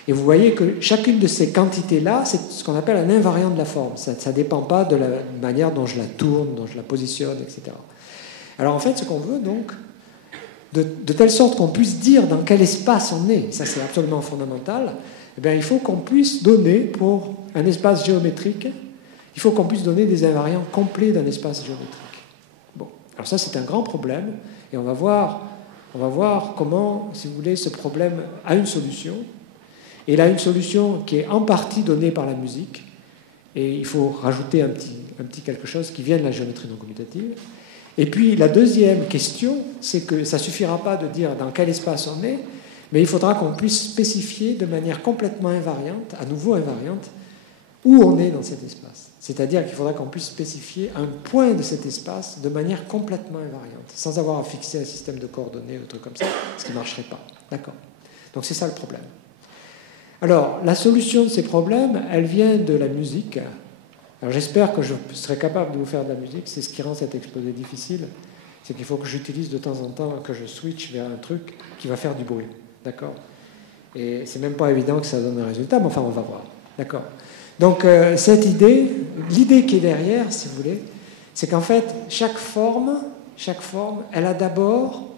Et vous voyez que chacune de ces quantités-là, c'est ce qu'on appelle un invariant de la forme. Ça ne dépend pas de la manière dont je la tourne, dont je la positionne, etc. Alors, en fait, ce qu'on veut, donc, de telle sorte qu'on puisse dire dans quel espace on est, ça c'est absolument fondamental, eh bien, il faut qu'on puisse donner, pour un espace géométrique, il faut qu'on puisse donner des invariants complets d'un espace géométrique. Bon, alors ça c'est un grand problème, et on va voir comment, si vous voulez, ce problème a une solution, et il a une solution qui est en partie donnée par la musique, et il faut rajouter un petit quelque chose qui vient de la géométrie non commutative. Et puis la deuxième question, c'est que ça ne suffira pas de dire dans quel espace on est, mais il faudra qu'on puisse spécifier de manière complètement invariante, à nouveau invariante, où on est dans cet espace. C'est-à-dire qu'il faudra qu'on puisse spécifier un point de cet espace de manière complètement invariante, sans avoir à fixer un système de coordonnées ou un truc comme ça, ce qui ne marcherait pas. D'accord ? Donc c'est ça le problème. Alors, la solution de ces problèmes, elle vient de la musique. Alors j'espère que je serai capable de vous faire de la musique. C'est ce qui rend cet exposé difficile. C'est qu'il faut que j'utilise de temps en temps, que je switch vers un truc qui va faire du bruit. D'accord ? Et c'est même pas évident que ça donne un résultat, mais enfin on va voir. D'accord ? Donc cette idée, l'idée qui est derrière, si vous voulez, c'est qu'en fait, chaque forme, elle a d'abord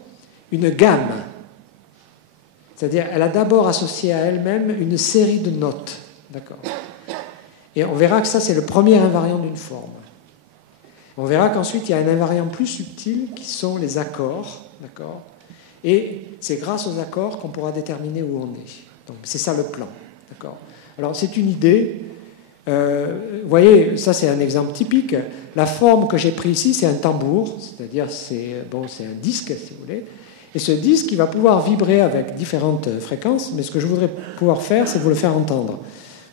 une gamme. C'est-à-dire, elle a d'abord associé à elle-même une série de notes. D'accord ? Et on verra que ça, c'est le premier invariant d'une forme. On verra qu'ensuite, il y a un invariant plus subtil qui sont les accords. D'accord ? Et c'est grâce aux accords qu'on pourra déterminer où on est. Donc c'est ça le plan. D'accord ? Alors c'est une idée. Vous voyez, ça c'est un exemple typique. La forme que j'ai pris ici, c'est un tambour, c'est-à-dire c'est un disque, si vous voulez. Et ce disque, il va pouvoir vibrer avec différentes fréquences, mais ce que je voudrais pouvoir faire, c'est vous le faire entendre.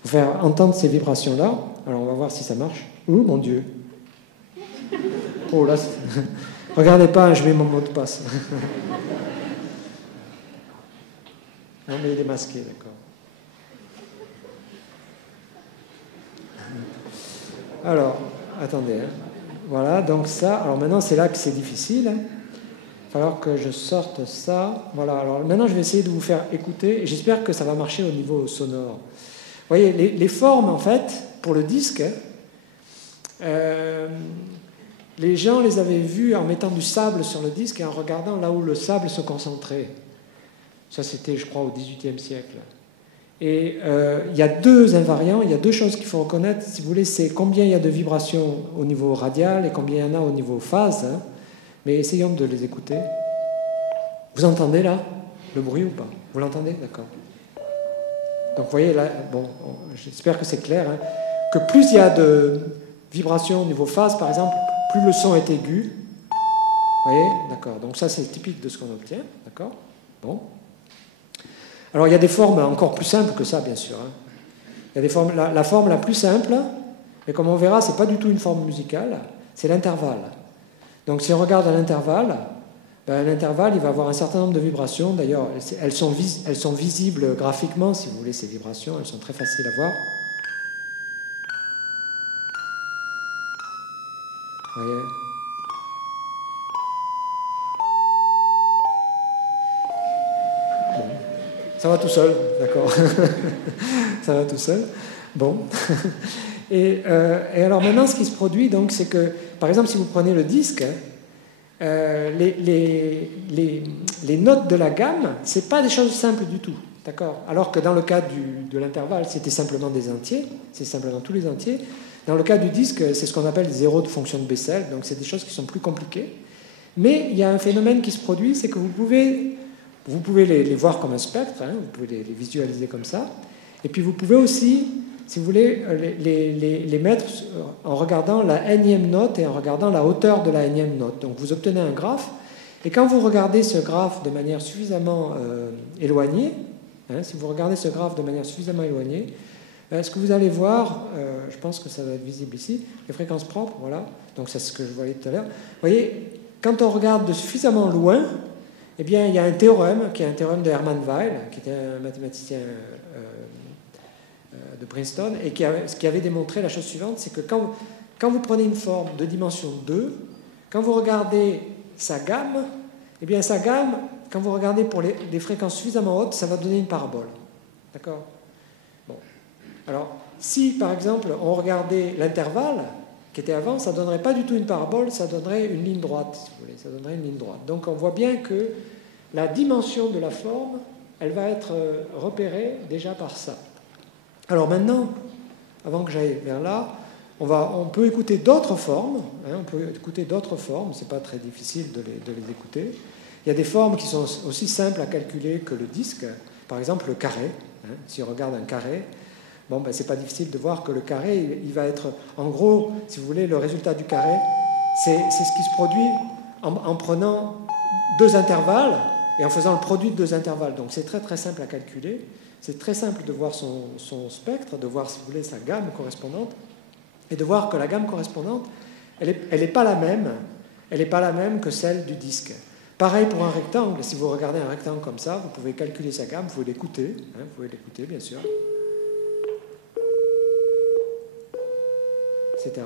Vous faire entendre ces vibrations-là. Alors on va voir si ça marche. Oh mon Dieu. Oh là, regardez pas, je mets mon mot de passe. Non mais il est masqué, d'accord. Alors, attendez. Hein. Voilà, donc ça. Alors maintenant, c'est là que c'est difficile. Il va falloir que je sorte ça. Voilà, alors maintenant, je vais essayer de vous faire écouter. Et j'espère que ça va marcher au niveau sonore. Vous voyez, les formes, en fait, pour le disque, les gens les avaient vues en mettant du sable sur le disque et en regardant là où le sable se concentrait. Ça, c'était, je crois, au XVIIIe siècle. Et il y a deux invariants, il y a deux choses qu'il faut reconnaître, si vous voulez, c'est combien il y a de vibrations au niveau radial et combien il y en a au niveau phase. Hein. Mais essayons de les écouter. Vous entendez là le bruit ou pas? Vous l'entendez? D'accord. Donc vous voyez là, bon, j'espère que c'est clair, hein, que plus il y a de vibrations au niveau phase, par exemple, plus le son est aigu. Vous voyez? D'accord. Donc ça, c'est typique de ce qu'on obtient. D'accord. Bon. Alors il y a des formes encore plus simples que ça, bien sûr. Hein. Il y a des formes, la forme la plus simple, mais comme on verra, ce n'est pas du tout une forme musicale, c'est l'intervalle. Donc si on regarde à l'intervalle, l'intervalle, il va avoir un certain nombre de vibrations. D'ailleurs, elles sont visibles graphiquement, si vous voulez, ces vibrations, elles sont très faciles à voir. Vous voyez ? Ça va tout seul, d'accord. Ça va tout seul. Bon. Et alors maintenant, ce qui se produit, donc, c'est que, par exemple, si vous prenez le disque, les notes de la gamme, c'est pas des choses simples du tout, d'accord. Alors que dans le cas de l'intervalle, c'était simplement des entiers, c'est simplement tous les entiers. Dans le cas du disque, c'est ce qu'on appelle des zéros de fonction de Bessel, donc c'est des choses qui sont plus compliquées. Mais il y a un phénomène qui se produit, c'est que vous pouvez les voir comme un spectre, hein, vous pouvez les visualiser comme ça, et puis vous pouvez aussi, si vous voulez, les mettre en regardant la énième note et en regardant la hauteur de la énième note. Donc vous obtenez un graphe, et quand vous regardez ce graphe de manière suffisamment éloignée, hein, si vous regardez ce graphe de manière suffisamment éloignée, ce que vous allez voir, je pense que ça va être visible ici, les fréquences propres, voilà, donc c'est ce que je voyais tout à l'heure. Vous voyez, quand on regarde de suffisamment loin, eh bien, il y a un théorème, qui est un théorème de Hermann Weyl, qui était un mathématicien de Princeton, et qui avait démontré la chose suivante, c'est que quand vous prenez une forme de dimension 2, quand vous regardez sa gamme, eh bien, sa gamme, quand vous regardez pour les fréquences suffisamment hautes, ça va donner une parabole. D'accord ? Bon. Alors, si, par exemple, on regardait l'intervalle, qui était avant, ça ne donnerait pas du tout une parabole, ça donnerait une ligne droite, si vous voulez, ça donnerait une ligne droite. Donc on voit bien que la dimension de la forme, elle va être repérée déjà par ça. Alors maintenant, avant que j'aille vers là, on peut écouter d'autres formes, hein, on peut écouter d'autres formes, c'est pas très difficile de les écouter. Il y a des formes qui sont aussi simples à calculer que le disque, par exemple le carré, hein, si on regarde un carré, bon, c'est pas difficile de voir que le carré, il va être, en gros, si vous voulez, le résultat du carré, c'est ce qui se produit en prenant deux intervalles et en faisant le produit de deux intervalles. Donc c'est très très simple à calculer, c'est très simple de voir son spectre, de voir, si vous voulez, sa gamme correspondante, et de voir que la gamme correspondante, elle n'est pas la même, elle n'est pas la même que celle du disque. Pareil pour un rectangle, si vous regardez un rectangle comme ça, vous pouvez calculer sa gamme, vous pouvez l'écouter, hein, vous pouvez l'écouter bien sûr. Etc.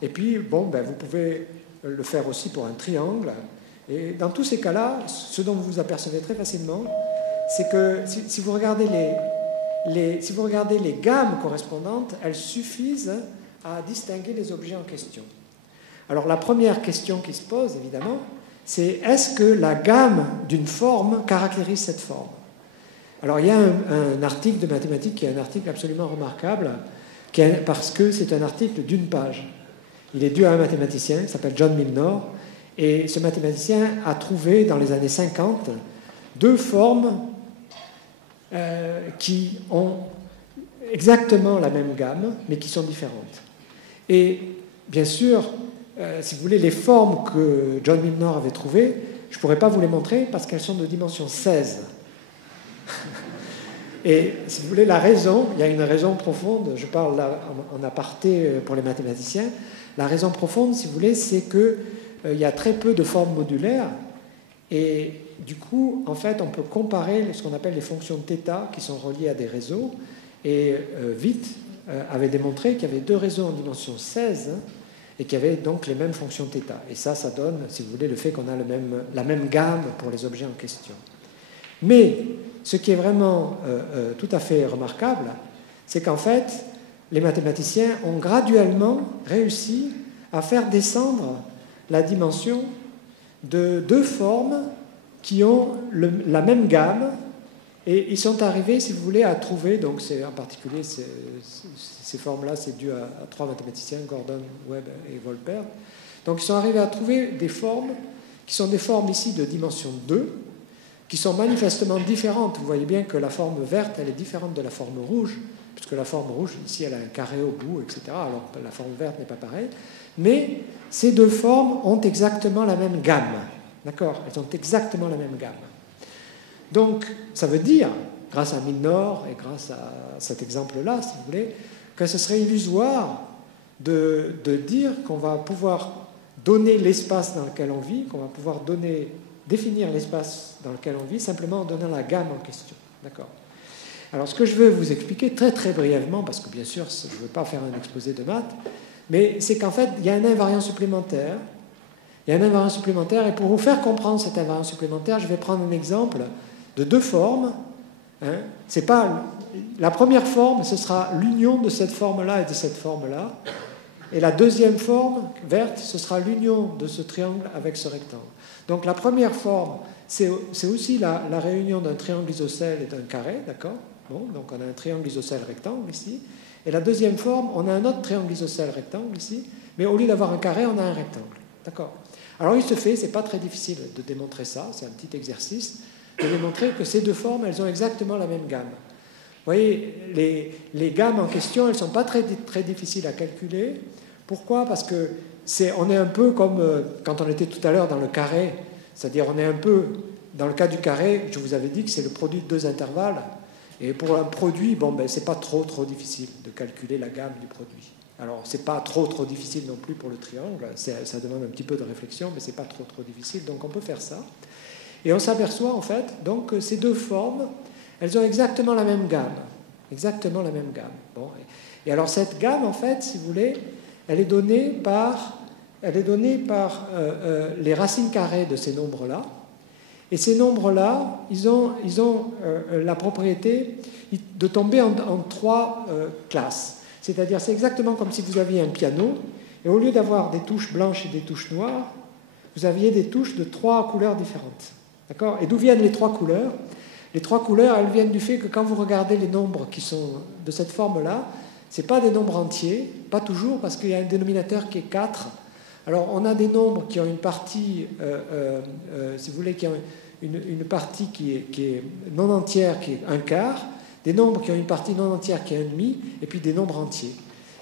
Et puis, bon, vous pouvez le faire aussi pour un triangle. Et dans tous ces cas-là, ce dont vous vous apercevez très facilement, c'est que si vous regardez les gammes correspondantes, elles suffisent à distinguer les objets en question. Alors la première question qui se pose, évidemment, c'est est-ce que la gamme d'une forme caractérise cette forme? Alors il y a un article de mathématiques qui est un article absolument remarquable, parce que c'est un article d'une page. Il est dû à un mathématicien qui s'appelle John Milnor, et ce mathématicien a trouvé dans les années 50 deux formes qui ont exactement la même gamme, mais qui sont différentes. Et bien sûr, si vous voulez, les formes que John Milnor avait trouvées, je ne pourrais pas vous les montrer parce qu'elles sont de dimension 16. Et si vous voulez, la raison, il y a une raison profonde, je parle là en aparté pour les mathématiciens, la raison profonde, si vous voulez, c'est qu'il y a très peu de formes modulaires, et du coup, en fait, on peut comparer ce qu'on appelle les fonctions θ qui sont reliées à des réseaux, et Witt avait démontré qu'il y avait deux réseaux en dimension 16, et qui avaient donc les mêmes fonctions θ. Et ça donne, si vous voulez, le fait qu'on a la même gamme pour les objets en question. Mais ce qui est vraiment tout à fait remarquable, c'est qu'en fait, les mathématiciens ont graduellement réussi à faire descendre la dimension de deux formes qui ont la même gamme, et ils sont arrivés, si vous voulez, à trouver, donc c'est en particulier ces formes-là, c'est dû à trois mathématiciens, Gordon, Webb et Wolpert. Donc ils sont arrivés à trouver des formes qui sont des formes ici de dimension 2, qui sont manifestement différentes. Vous voyez bien que la forme verte, elle est différente de la forme rouge, puisque la forme rouge, ici, elle a un carré au bout, etc. Alors la forme verte n'est pas pareille. Mais ces deux formes ont exactement la même gamme. D'accord ? Elles ont exactement la même gamme. Donc, ça veut dire, grâce à Milnor et grâce à cet exemple-là, si vous voulez, que ce serait illusoire de dire qu'on va pouvoir donner l'espace dans lequel on vit, qu'on va pouvoir définir l'espace dans lequel on vit, simplement en donnant la gamme en question. D'accord ? Alors, ce que je veux vous expliquer très très brièvement, parce que bien sûr, je ne veux pas faire un exposé de maths, mais c'est qu'en fait, il y a un invariant supplémentaire. Il y a un invariant supplémentaire, et pour vous faire comprendre cet invariant supplémentaire, je vais prendre un exemple de deux formes. C'est pas la première forme, ce sera l'union de cette forme-là et de cette forme-là. Et la deuxième forme, verte, ce sera l'union de ce triangle avec ce rectangle. Donc la première forme, c'est aussi la réunion d'un triangle isocèle et d'un carré, d'accord ? Bon, donc on a un triangle isocèle rectangle ici. Et la deuxième forme, on a un autre triangle isocèle rectangle ici, mais au lieu d'avoir un carré, on a un rectangle. D'accord ? Alors il se fait, c'est pas très difficile de démontrer ça, c'est un petit exercice, de démontrer que ces deux formes, elles ont exactement la même gamme. Vous voyez, les gammes en question, elles ne sont pas très, très difficiles à calculer. Pourquoi ? Parce que on est un peu comme quand on était tout à l'heure dans le carré, c'est-à-dire on est un peu, dans le cas du carré, je vous avais dit que c'est le produit de deux intervalles, et pour un produit, bon, ben, c'est pas trop difficile de calculer la gamme du produit. Alors, c'est pas trop difficile non plus pour le triangle, ça demande un petit peu de réflexion, mais c'est pas trop difficile, donc on peut faire ça. Et on s'aperçoit en fait donc que ces deux formes, elles ont exactement la même gamme. Exactement la même gamme. Bon. Et alors cette gamme, en fait, si vous voulez, elle est donnée par les racines carrées de ces nombres-là. Et ces nombres-là, ils ont la propriété de tomber en trois classes. C'est-à-dire, c'est exactement comme si vous aviez un piano, et au lieu d'avoir des touches blanches et des touches noires, vous aviez des touches de trois couleurs différentes. D'accord ? Et d'où viennent les trois couleurs ? Les trois couleurs, elles viennent du fait que quand vous regardez les nombres qui sont de cette forme-là, ce n'est pas des nombres entiers, pas toujours, parce qu'il y a un dénominateur qui est 4. Alors, on a des nombres qui ont une partie, si vous voulez, qui ont une partie qui est non entière, qui est un quart, des nombres qui ont une partie non entière qui est un demi, et puis des nombres entiers.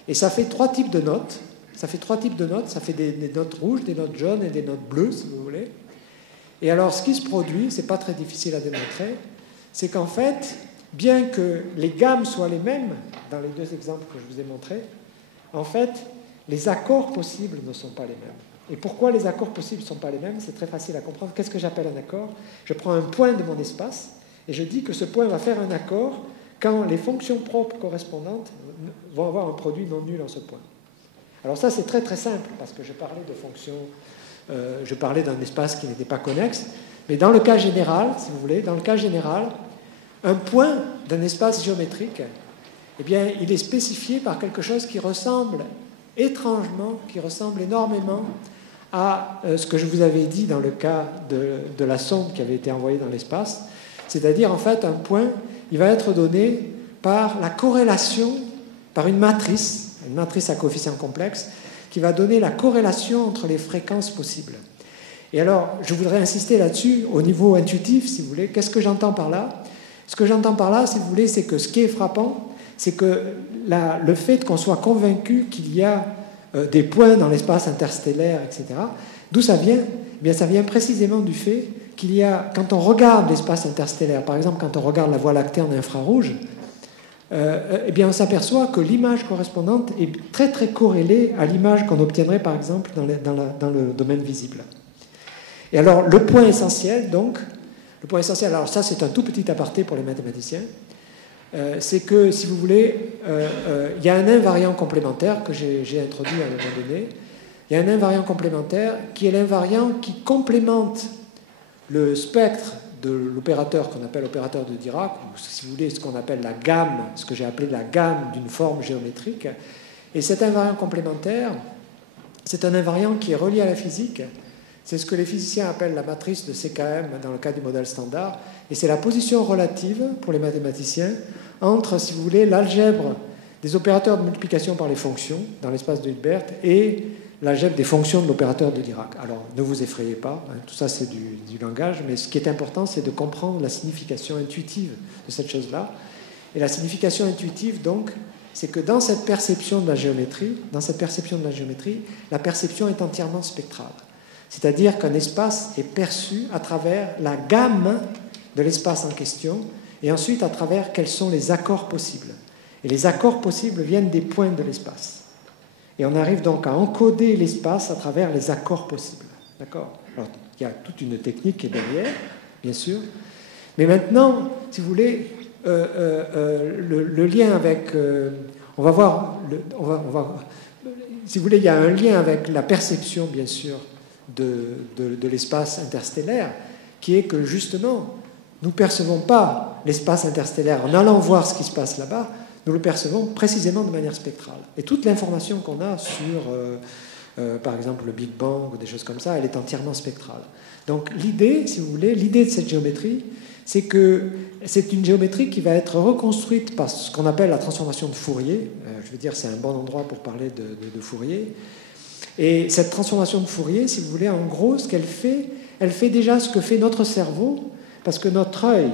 Et ça fait trois types de notes. Ça fait des notes rouges, des notes jaunes et des notes bleues, si vous voulez. Et alors, ce qui se produit, c'est pas très difficile à démontrer, c'est qu'en fait, bien que les gammes soient les mêmes, dans les deux exemples que je vous ai montrés, en fait, les accords possibles ne sont pas les mêmes. Et pourquoi les accords possibles ne sont pas les mêmes ? C'est très facile à comprendre. Qu'est-ce que j'appelle un accord ? Je prends un point de mon espace, et je dis que ce point va faire un accord quand les fonctions propres correspondantes vont avoir un produit non nul en ce point. Alors ça, c'est très très simple, parce que je parlais de fonctions, je parlais d'un espace qui n'était pas connexe, mais dans le cas général, si vous voulez, dans le cas général, un point d'un espace géométrique, eh bien, il est spécifié par quelque chose qui ressemble étrangement, qui ressemble énormément à ce que je vous avais dit dans le cas de la sonde qui avait été envoyée dans l'espace, c'est-à-dire, en fait, un point, il va être donné par la corrélation, par une matrice à coefficient complexe, qui va donner la corrélation entre les fréquences possibles. Et alors, je voudrais insister là-dessus, au niveau intuitif, si vous voulez. Qu'est-ce que j'entends par là ? Ce que j'entends par là, si vous voulez, c'est que ce qui est frappant, c'est que le fait qu'on soit convaincu qu'il y a des points dans l'espace interstellaire, etc., d'où ça vient? Eh bien, ça vient précisément du fait qu'il y a, quand on regarde l'espace interstellaire, par exemple quand on regarde la Voie lactée en infrarouge, eh bien, on s'aperçoit que l'image correspondante est très très corrélée à l'image qu'on obtiendrait par exemple dans le domaine visible. Et alors le point essentiel, donc, alors ça c'est un tout petit aparté pour les mathématiciens, c'est que si vous voulez, il y a un invariant complémentaire que j'ai introduit à un moment donné. Il y a un invariant complémentaire qui est l'invariant qui complémente le spectre de l'opérateur qu'on appelle opérateur de Dirac, ou si vous voulez ce qu'on appelle la gamme, ce que j'ai appelé la gamme d'une forme géométrique. Et cet invariant complémentaire, c'est un invariant qui est relié à la physique. C'est ce que les physiciens appellent la matrice de CKM dans le cas du modèle standard. Et c'est la position relative, pour les mathématiciens, entre, si vous voulez, l'algèbre des opérateurs de multiplication par les fonctions dans l'espace de Hilbert et l'algèbre des fonctions de l'opérateur de Dirac. Alors, ne vous effrayez pas, hein, tout ça c'est du langage, mais ce qui est important, c'est de comprendre la signification intuitive de cette chose-là. Et la signification intuitive, donc, c'est que dans cette perception de la géométrie, la perception est entièrement spectrale. C'est-à-dire qu'un espace est perçu à travers la gamme de l'espace en question, et ensuite à travers quels sont les accords possibles. Et les accords possibles viennent des points de l'espace. Et on arrive donc à encoder l'espace à travers les accords possibles. D'accord? Alors, il y a toute une technique qui est derrière, bien sûr. Mais maintenant, si vous voulez, le lien avec... on va voir... si vous voulez, il y a un lien avec la perception, bien sûr, de l'espace interstellaire, qui est que, justement, nous ne percevons pas l'espace interstellaire en allant voir ce qui se passe là-bas, nous le percevons précisément de manière spectrale. Et toute l'information qu'on a sur, par exemple, le Big Bang ou des choses comme ça, elle est entièrement spectrale. Donc l'idée, si vous voulez, l'idée de cette géométrie, c'est que c'est une géométrie qui va être reconstruite par ce qu'on appelle la transformation de Fourier. Je veux dire, c'est un bon endroit pour parler de Fourier. Et cette transformation de Fourier, si vous voulez, en gros, ce qu'elle fait, elle fait déjà ce que fait notre cerveau, parce que notre œil,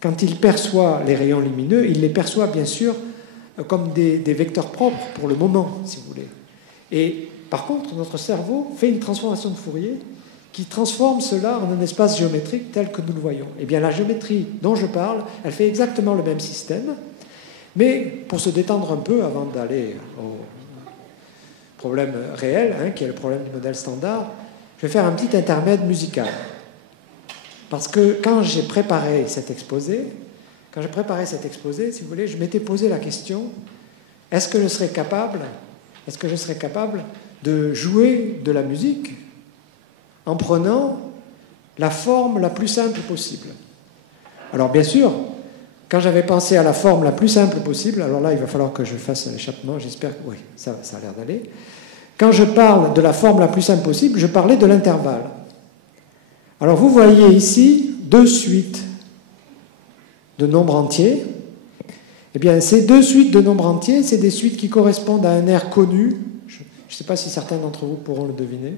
quand il perçoit les rayons lumineux, il les perçoit bien sûr comme des vecteurs propres pour le moment, si vous voulez. Et par contre, notre cerveau fait une transformation de Fourier qui transforme cela en un espace géométrique tel que nous le voyons. Eh bien, la géométrie dont je parle, elle fait exactement le même système, mais pour se détendre un peu avant d'aller au problème réel, hein, qui est le problème du modèle standard, je vais faire un petit intermède musical. Parce que quand j'ai préparé cet exposé, si vous voulez, je m'étais posé la question, est-ce que je serais capable de jouer de la musique en prenant la forme la plus simple possible? Alors bien sûr, quand j'avais pensé à la forme la plus simple possible, alors là il va falloir que je fasse un échappement, j'espère que oui, ça a l'air d'aller. Quand je parle de la forme la plus simple possible, je parlais de l'intervalle. Alors vous voyez ici deux suites de nombres entiers. Eh bien, ces deux suites de nombres entiers, c'est des suites qui correspondent à un air connu. Je ne sais pas si certains d'entre vous pourront le deviner.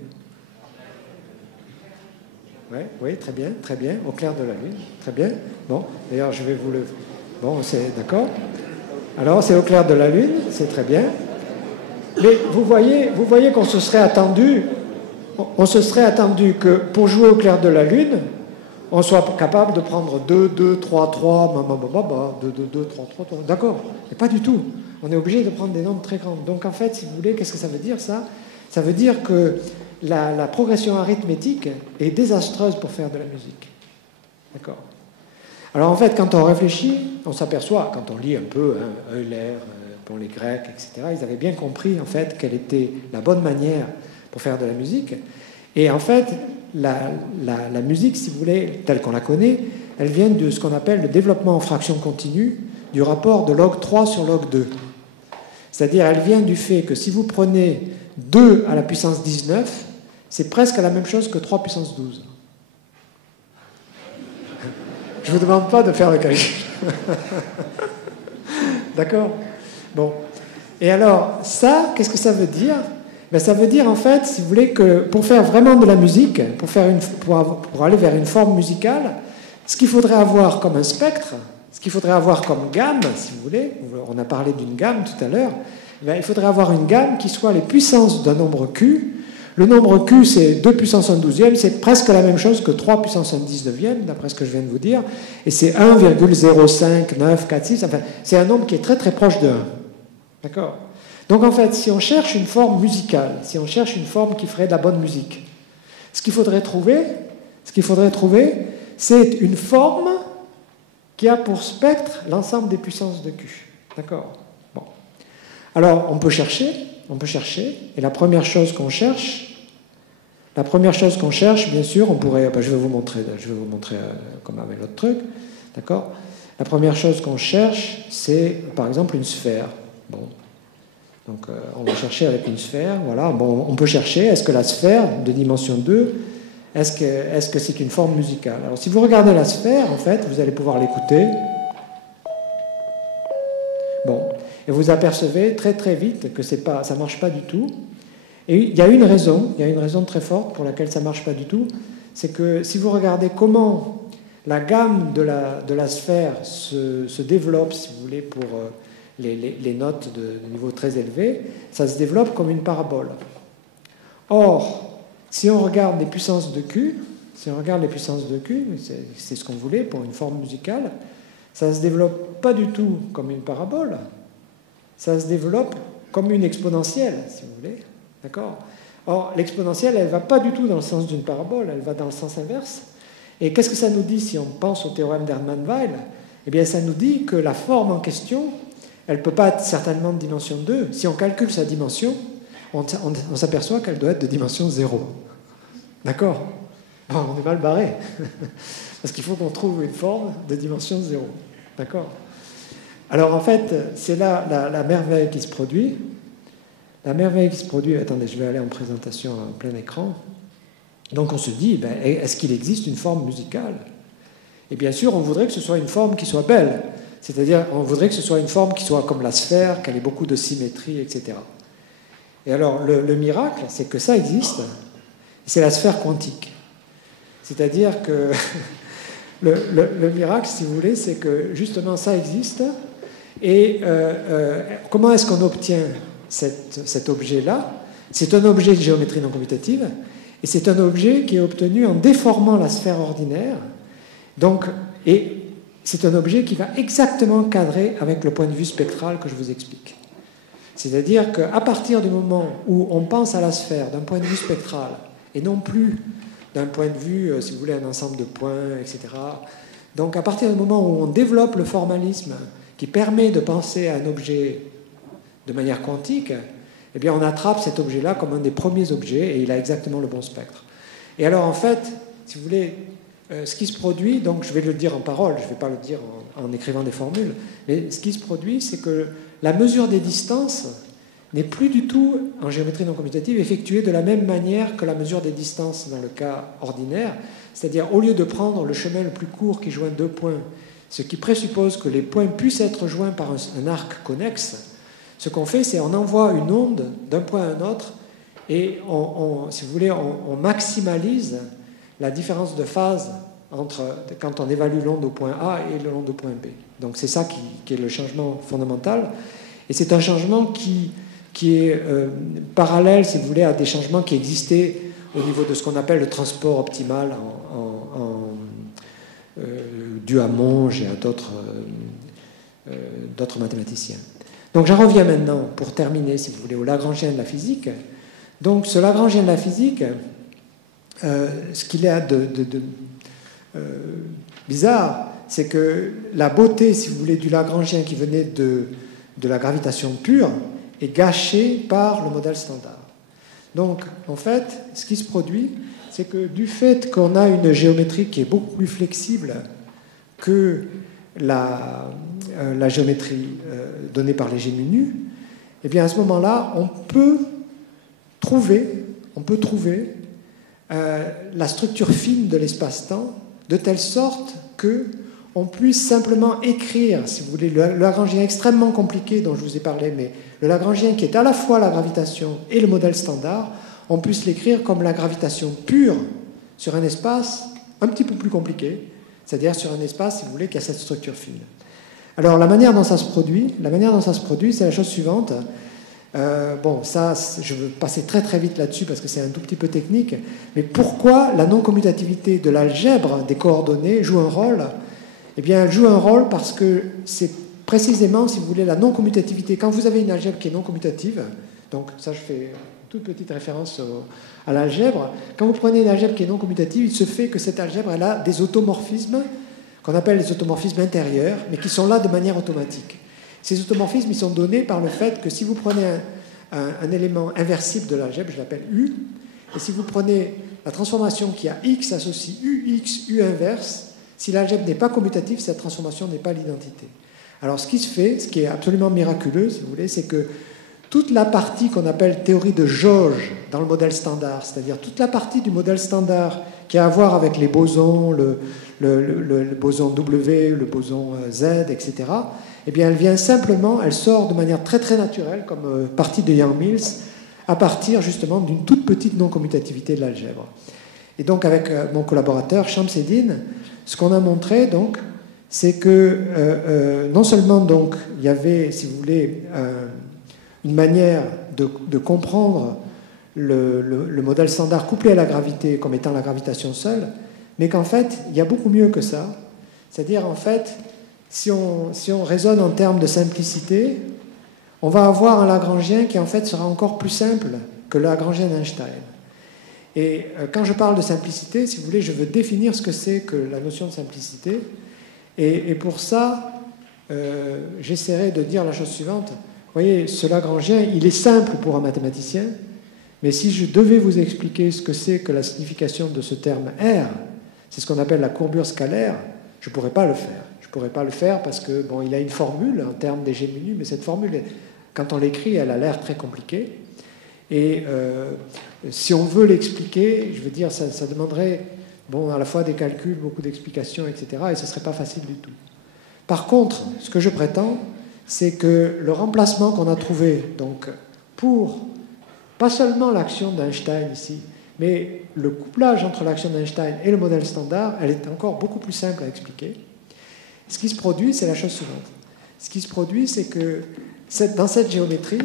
Oui, très bien, au clair de la lune, très bien. Bon, d'ailleurs, je vais vous le... Bon, c'est d'accord. Alors, c'est au clair de la lune, c'est très bien. Mais vous voyez qu'on se serait attendu... On se serait attendu que pour jouer au clair de la lune, on soit capable de prendre 2, 2, 3, 3, 2, 2, 2, 3, 3, 3. D'accord, mais pas du tout. On est obligé de prendre des nombres très grands. Donc en fait, si vous voulez, qu'est-ce que ça veut dire ça? Ça veut dire que la progression arithmétique est désastreuse pour faire de la musique. D'accord. Alors en fait, quand on réfléchit, on s'aperçoit, quand on lit un peu Euler, les Grecs, etc., ils avaient bien compris en fait quelle était la bonne manière pour faire de la musique. Et en fait, la musique, si vous voulez, telle qu'on la connaît, elle vient de ce qu'on appelle le développement en fraction continue du rapport de log 3 sur log 2. C'est-à-dire, elle vient du fait que si vous prenez 2 à la puissance 19, c'est presque la même chose que 3 puissance 12. Je ne vous demande pas de faire le calcul. D'accord? Bon. Et alors, ça, qu'est-ce que ça veut dire? Ben, ça veut dire, en fait, si vous voulez, que pour faire vraiment de la musique, pour aller vers une forme musicale, ce qu'il faudrait avoir comme un spectre, ce qu'il faudrait avoir comme gamme, si vous voulez, on a parlé d'une gamme tout à l'heure, il faudrait avoir une gamme qui soit les puissances d'un nombre Q. Le nombre Q, c'est 2 puissance 1 douzième, c'est presque la même chose que 3 puissance 1 19e, d'après ce que je viens de vous dire, et c'est 1,059446, enfin, c'est un nombre qui est très très proche de 1. D'accord? Donc en fait, si on cherche une forme musicale, si on cherche une forme qui ferait de la bonne musique, ce qu'il faudrait trouver, c'est une forme qui a pour spectre l'ensemble des puissances de Q. D'accord? Bon. Alors, on peut chercher, et la première chose qu'on cherche, bien sûr, on pourrait, je vais vous montrer comme avec l'autre truc, d'accord? La première chose qu'on cherche, c'est par exemple une sphère. Bon. Donc, on va chercher avec une sphère, voilà. Bon, on peut chercher, est-ce que la sphère de dimension 2, est-ce que c'est une forme musicale? Alors, si vous regardez la sphère, en fait, vous allez pouvoir l'écouter. Bon, et vous apercevez très très vite que ça ne marche pas du tout. Et il y a une raison très forte pour laquelle ça ne marche pas du tout, c'est que si vous regardez comment la gamme de la sphère se développe, si vous voulez, pour les notes de niveau très élevé, ça se développe comme une parabole. Or, si on regarde les puissances de Q, c'est ce qu'on voulait pour une forme musicale, ça ne se développe pas du tout comme une parabole, ça se développe comme une exponentielle, si vous voulez. D'accord? Or, l'exponentielle, elle ne va pas du tout dans le sens d'une parabole, elle va dans le sens inverse. Et qu'est-ce que ça nous dit si on pense au théorème d'Hermann-Weyl? Eh bien, ça nous dit que la forme en question, elle ne peut pas être certainement de dimension 2. Si on calcule sa dimension, on s'aperçoit qu'elle doit être de dimension 0. D'accord? Bon, on est mal barré. Parce qu'il faut qu'on trouve une forme de dimension 0. D'accord? Alors, en fait, c'est là la merveille qui se produit. La merveille qui se produit... Attendez, je vais aller en présentation en plein écran. Donc, on se dit, est-ce qu'il existe une forme musicale? Et bien sûr, on voudrait que ce soit une forme qui soit belle. C'est-à-dire, on voudrait que ce soit une forme qui soit comme la sphère, qu'elle ait beaucoup de symétrie, etc. Et alors, le miracle, c'est que ça existe. C'est la sphère quantique. C'est-à-dire que le miracle, si vous voulez, c'est que justement ça existe. Et comment est-ce qu'on obtient cet objet-là? C'est un objet de géométrie non commutative, et c'est un objet qui est obtenu en déformant la sphère ordinaire. Donc, et c'est un objet qui va exactement cadrer avec le point de vue spectral que je vous explique. C'est-à-dire qu'à partir du moment où on pense à la sphère d'un point de vue spectral, et non plus d'un point de vue, si vous voulez, un ensemble de points, etc. Donc à partir du moment où on développe le formalisme qui permet de penser à un objet de manière quantique, eh bien on attrape cet objet-là comme un des premiers objets et il a exactement le bon spectre. Et alors en fait, si vous voulez, ce qui se produit, donc je vais le dire en parole, je ne vais pas le dire en écrivant des formules, mais ce qui se produit, c'est que la mesure des distances n'est plus du tout, en géométrie non commutative, effectuée de la même manière que la mesure des distances dans le cas ordinaire. C'est-à-dire, au lieu de prendre le chemin le plus court qui joint deux points, ce qui présuppose que les points puissent être joints par un arc connexe, ce qu'on fait, c'est qu'on envoie une onde d'un point à un autre et, si vous voulez, on maximalise la différence de phase quand on évalue l'onde au point A et l'onde au point B. Donc c'est ça qui est le changement fondamental. Et c'est un changement qui est parallèle, si vous voulez, à des changements qui existaient au niveau de ce qu'on appelle le transport optimal dû à Monge et à d'autres mathématiciens. Donc j'en reviens maintenant, pour terminer, si vous voulez, au Lagrangien de la physique. Donc ce Lagrangien de la physique, ce qu'il a de bizarre, c'est que la beauté, si vous voulez, du Lagrangien qui venait de la gravitation pure est gâchée par le modèle standard. Donc, en fait, ce qui se produit, c'est que du fait qu'on a une géométrie qui est beaucoup plus flexible que la géométrie donnée par les G-mu, eh bien, à ce moment-là, on peut trouver la structure fine de l'espace-temps de telle sorte qu'on puisse simplement écrire, si vous voulez, le Lagrangien extrêmement compliqué dont je vous ai parlé, mais le Lagrangien qui est à la fois la gravitation et le modèle standard, on puisse l'écrire comme la gravitation pure sur un espace un petit peu plus compliqué, c'est-à-dire sur un espace, si vous voulez, qui a cette structure fine. Alors, la manière dont ça se produit, c'est la chose suivante. Bon, ça, je veux passer très très vite là-dessus parce que c'est un tout petit peu technique. Mais pourquoi la non-commutativité de l'algèbre des coordonnées joue un rôle? Eh bien, elle joue un rôle parce que c'est précisément, si vous voulez, la non-commutativité. Quand vous avez une algèbre qui est non-commutative, donc ça, je fais une toute petite référence à l'algèbre. Quand vous prenez une algèbre qui est non-commutative, il se fait que cette algèbre, elle a des automorphismes qu'on appelle les automorphismes intérieurs, mais qui sont là de manière automatique. Ces automorphismes, ils sont donnés par le fait que si vous prenez un élément inversible de l'algèbre, je l'appelle U, et si vous prenez la transformation qui a X associe UX, U inverse, si l'algèbre n'est pas commutative, cette transformation n'est pas l'identité. Alors ce qui se fait, ce qui est absolument miraculeux, si vous voulez, c'est que toute la partie qu'on appelle théorie de jauge dans le modèle standard, c'est-à-dire toute la partie du modèle standard qui a à voir avec les bosons, le boson W, le boson Z, etc., eh bien, elle vient simplement, elle sort de manière très très naturelle, comme partie de Yang-Mills, à partir justement d'une toute petite non-commutativité de l'algèbre. Et donc, avec mon collaborateur, Shamseddine, ce qu'on a montré, donc, c'est que non seulement donc, il y avait, si vous voulez, une manière de comprendre le modèle standard couplé à la gravité comme étant la gravitation seule, mais qu'en fait, il y a beaucoup mieux que ça. C'est-à-dire, en fait, si on raisonne en termes de simplicité, on va avoir un Lagrangien qui, en fait, sera encore plus simple que le Lagrangien d'Einstein. Et quand je parle de simplicité, si vous voulez, je veux définir ce que c'est que la notion de simplicité. Et pour ça, j'essaierai de dire la chose suivante. Vous voyez, ce Lagrangien, il est simple pour un mathématicien, mais si je devais vous expliquer ce que c'est que la signification de ce terme R, c'est ce qu'on appelle la courbure scalaire, je ne pourrais pas le faire. Je ne pourrais pas le faire parce que, bon, il a une formule en termes d'hégémonie, mais cette formule, quand on l'écrit, elle a l'air très compliquée. Et si on veut l'expliquer, je veux dire, ça demanderait, bon, à la fois des calculs, beaucoup d'explications, etc., et ce ne serait pas facile du tout. Par contre, ce que je prétends, c'est que le remplacement qu'on a trouvé, donc, pour pas seulement l'action d'Einstein ici, mais le couplage entre l'action d'Einstein et le modèle standard, elle est encore beaucoup plus simple à expliquer. Ce qui se produit, c'est la chose suivante. Ce qui se produit, c'est que dans cette géométrie,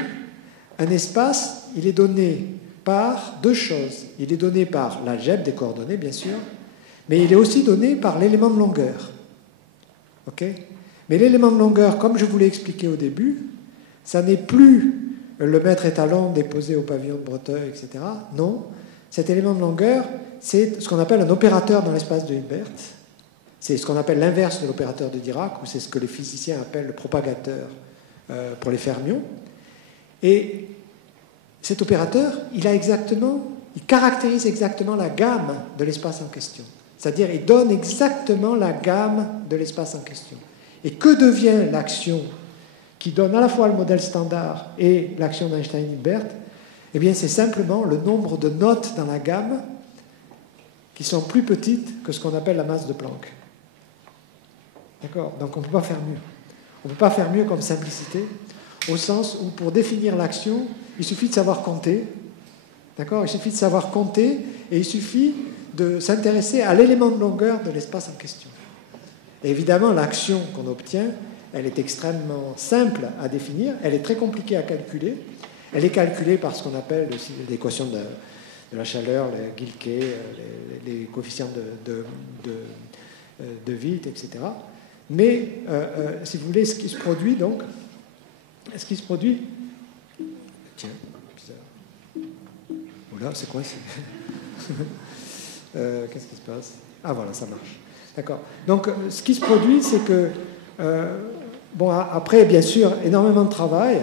un espace, il est donné par deux choses. Il est donné par l'algèbre des coordonnées, bien sûr, mais il est aussi donné par l'élément de longueur. OK ? Mais l'élément de longueur, comme je vous l'ai expliqué au début, ça n'est plus le mètre étalon déposé au pavillon de Breteuil, etc. Non, cet élément de longueur, c'est ce qu'on appelle un opérateur dans l'espace de Hilbert. C'est ce qu'on appelle l'inverse de l'opérateur de Dirac, ou c'est ce que les physiciens appellent le propagateur pour les fermions. Et cet opérateur, il caractérise exactement la gamme de l'espace en question. C'est-à-dire, il donne exactement la gamme de l'espace en question. Et que devient l'action qui donne à la fois le modèle standard et l'action d'Einstein-Hilbert? Eh bien, c'est simplement le nombre de notes dans la gamme qui sont plus petites que ce qu'on appelle la masse de Planck. D'accord? Donc, on ne peut pas faire mieux. On ne peut pas faire mieux comme simplicité, au sens où, pour définir l'action, il suffit de savoir compter. D'accord? Il suffit de savoir compter et il suffit de s'intéresser à l'élément de longueur de l'espace en question. Et évidemment, l'action qu'on obtient, elle est extrêmement simple à définir, elle est très compliquée à calculer. Elle est calculée par ce qu'on appelle aussi l'équation de la chaleur, les Gilkey, les coefficients de Witt, etc. Mais, si vous voulez, ce qui se produit, donc, Tiens, bizarre. Oula, c'est quoi qu'est-ce qui se passe? Ah, voilà, ça marche. D'accord. Donc, ce qui se produit, c'est que, bon, après, bien sûr, énormément de travail,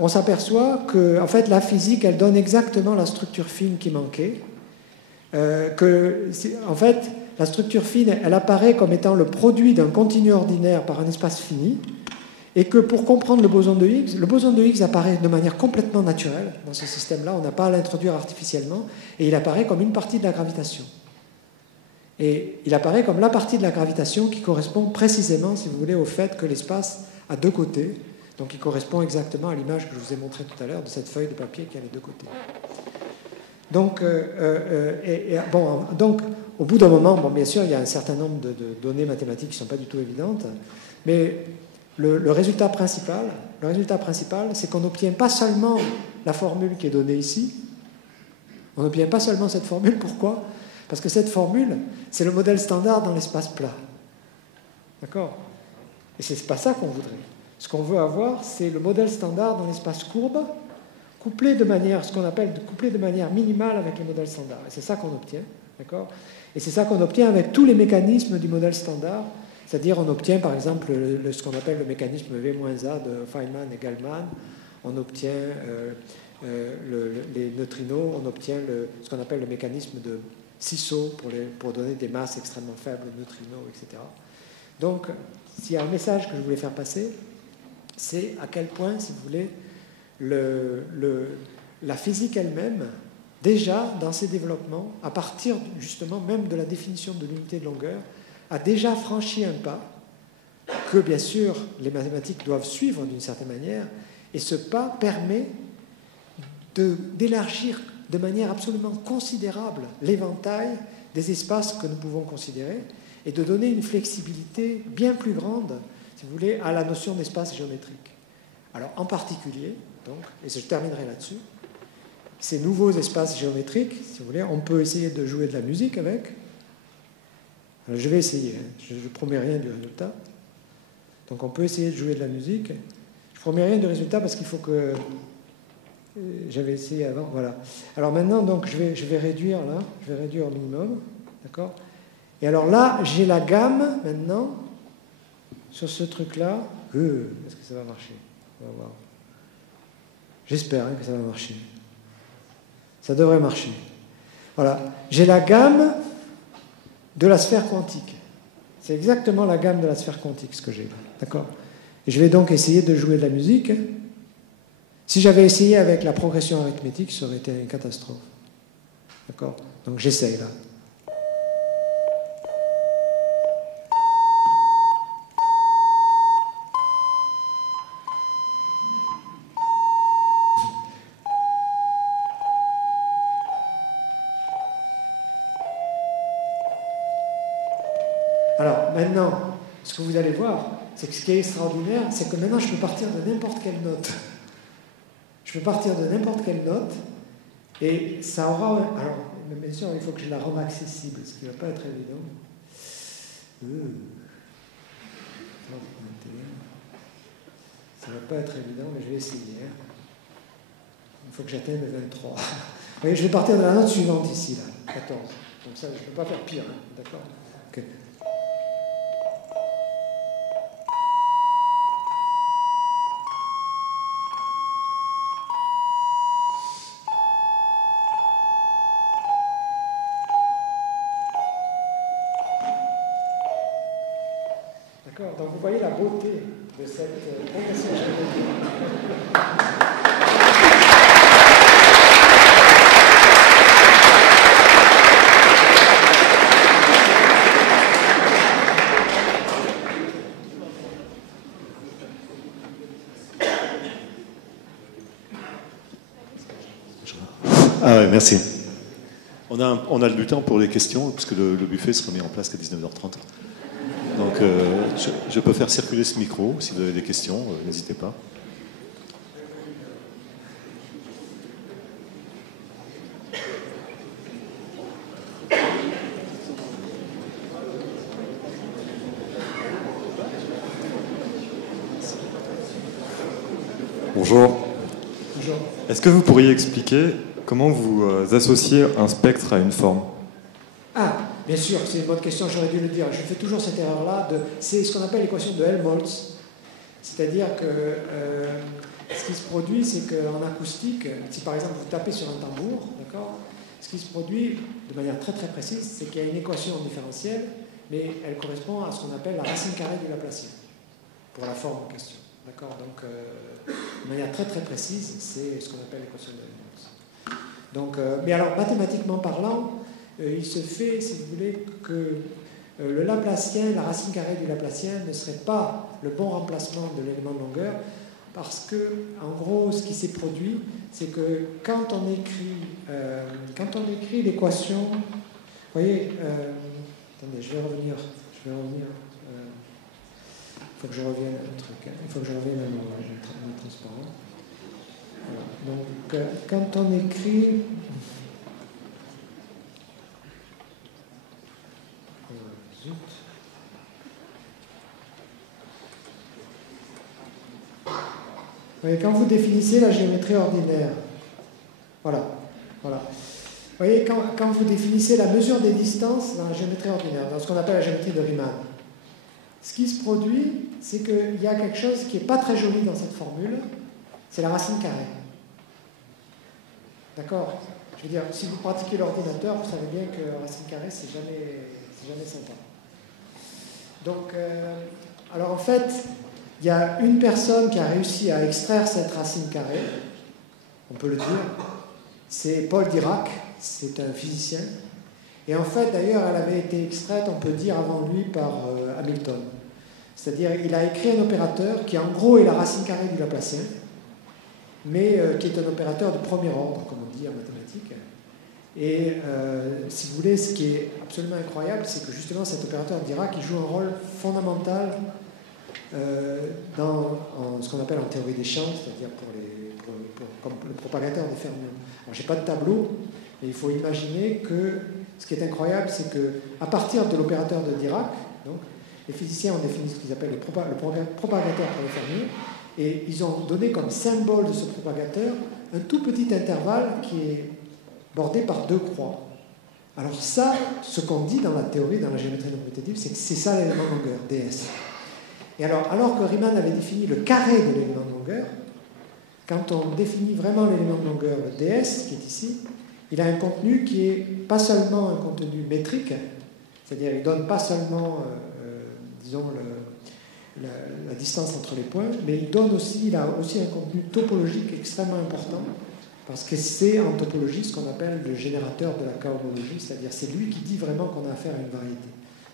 on s'aperçoit que, en fait, la physique, elle donne exactement la structure fine qui manquait. En fait, la structure fine, elle apparaît comme étant le produit d'un continu ordinaire par un espace fini, et que pour comprendre le boson de Higgs apparaît de manière complètement naturelle dans ce système-là, on n'a pas à l'introduire artificiellement, et il apparaît comme une partie de la gravitation. Et il apparaît comme la partie de la gravitation qui correspond précisément, si vous voulez, au fait que l'espace a deux côtés, donc il correspond exactement à l'image que je vous ai montrée tout à l'heure de cette feuille de papier qui a les deux côtés. Donc, donc au bout d'un moment, bon, bien sûr, il y a un certain nombre de données mathématiques qui ne sont pas du tout évidentes, Mais le résultat principal, c'est qu'on n'obtient pas seulement la formule qui est donnée ici, on n'obtient pas seulement cette formule. Pourquoi? Parce que cette formule, c'est le modèle standard dans l'espace plat. D'accord? Et c'est pas ça qu'on voudrait. Ce qu'on veut avoir, c'est le modèle standard dans l'espace courbe, couplé de manière minimale avec le modèle standard. Et c'est ça qu'on obtient. D'accord? Et c'est ça qu'on obtient avec tous les mécanismes du modèle standard. C'est-à-dire, on obtient par exemple ce qu'on appelle le mécanisme V-A de Feynman et Gell-Mann. On obtient les neutrinos, on obtient ce qu'on appelle le mécanisme de Cisseau pour donner des masses extrêmement faibles, neutrinos, etc. Donc, s'il y a un message que je voulais faire passer, c'est à quel point, si vous voulez, la physique elle-même, déjà dans ses développements, à partir justement même de la définition de l'unité de longueur, a déjà franchi un pas que, bien sûr, les mathématiques doivent suivre d'une certaine manière, et ce pas permet d'élargir de manière absolument considérable l'éventail des espaces que nous pouvons considérer et de donner une flexibilité bien plus grande, si vous voulez, à la notion d'espace géométrique. Alors, en particulier, donc, et je terminerai là-dessus, ces nouveaux espaces géométriques, si vous voulez, on peut essayer de jouer de la musique avec. Alors, je vais essayer, hein. Je ne promets rien du résultat. Donc, on peut essayer de jouer de la musique. Je ne promets rien du résultat parce qu'il faut que... J'avais essayé avant, voilà. Alors maintenant, donc, je vais réduire là, je vais réduire au minimum, d'accord? Et alors là, j'ai la gamme maintenant sur ce truc-là. Est-ce que ça va marcher? On va voir. J'espère que ça va marcher. Ça devrait marcher. Voilà. J'ai la gamme de la sphère quantique. C'est exactement la gamme de la sphère quantique, ce que j'ai là. D'accord? Et je vais donc essayer de jouer de la musique. Si j'avais essayé avec la progression arithmétique, ça aurait été une catastrophe. D'accord? Donc j'essaye là. Alors maintenant, ce que vous allez voir, c'est que ce qui est extraordinaire, c'est que maintenant je peux partir de n'importe quelle note. Je peux partir de n'importe quelle note et ça aura... Alors, bien sûr, il faut que je la rende accessible, ce qui ne va pas être évident. Ça ne va pas être évident, mais je vais essayer. Il faut que j'atteigne le 23. Vous voyez, je vais partir de la note suivante ici, là, 14. Comme ça, je ne peux pas faire pire, hein, d'accord? Okay. Donc vous voyez la beauté de cette progression géométrique. Ah ouais, merci. On a le temps pour les questions, puisque le buffet sera mis en place qu'à 19h30. Donc, je peux faire circuler ce micro. Si vous avez des questions, n'hésitez pas. Bonjour. Bonjour. Est-ce que vous pourriez expliquer comment vous associez un spectre à une forme? Ah, bien sûr, c'est une bonne question, j'aurais dû le dire. Je fais toujours cette erreur-là. C'est ce qu'on appelle l'équation de Helmholtz. C'est-à-dire que ce qui se produit, c'est qu'en acoustique, si par exemple vous tapez sur un tambour, d'accord, ce qui se produit de manière très très précise, c'est qu'il y a une équation différentielle, mais elle correspond à ce qu'on appelle la racine carrée du Laplacien, pour la forme en question. D'accord? Donc, de manière très très précise, c'est ce qu'on appelle l'équation de Helmholtz. Donc, mais alors, mathématiquement parlant, il se fait, si vous voulez, que le Laplacien, la racine carrée du Laplacien ne serait pas le bon remplacement de l'élément de longueur, parce que, en gros, ce qui s'est produit, c'est que quand on écrit l'équation, vous voyez, attendez, je vais revenir. Il faut que je revienne à un truc. Il faut que je revienne à mon transparent. Voilà. Donc, quand on écrit... Zut. Oui, quand vous définissez la géométrie ordinaire, voilà. Vous voyez, quand vous définissez la mesure des distances dans la géométrie ordinaire, dans ce qu'on appelle la géométrie de Riemann, ce qui se produit, c'est qu'il y a quelque chose qui n'est pas très joli dans cette formule, c'est la racine carrée. D'accord? Je veux dire, si vous pratiquez l'ordinateur, vous savez bien que la racine carrée, c'est jamais sympa. Donc, alors en fait, il y a une personne qui a réussi à extraire cette racine carrée, on peut le dire, c'est Paul Dirac, c'est un physicien. Et en fait, d'ailleurs, elle avait été extraite, on peut dire, avant lui par Hamilton. C'est-à-dire, il a écrit un opérateur qui, en gros, est la racine carrée du Laplacien, mais qui est un opérateur de premier ordre, comme on dit en mathématiques. Et si vous voulez, ce qui est absolument incroyable, c'est que justement, cet opérateur Dirac, il joue un rôle fondamental dans ce qu'on appelle en théorie des champs, c'est-à-dire comme le propagateur des fermions. Alors, je n'ai pas de tableau, mais il faut imaginer que ce qui est incroyable, c'est qu'à partir de l'opérateur de Dirac, donc, les physiciens ont défini ce qu'ils appellent le propagateur pour les fermions, et ils ont donné comme symbole de ce propagateur un tout petit intervalle qui est bordé par deux croix. Alors ça, ce qu'on dit dans la théorie, dans la géométrie non commutative, c'est que c'est ça l'élément de longueur, ds. Et alors que Riemann avait défini le carré de l'élément de longueur, quand on définit vraiment l'élément de longueur, le ds, qui est ici, il a un contenu qui est pas seulement un contenu métrique, c'est-à-dire il ne donne pas seulement, disons, la distance entre les points, mais il a aussi un contenu topologique extrêmement important, parce que c'est en topologie ce qu'on appelle le générateur de la cohomologie, c'est-à-dire c'est lui qui dit vraiment qu'on a affaire à une variété.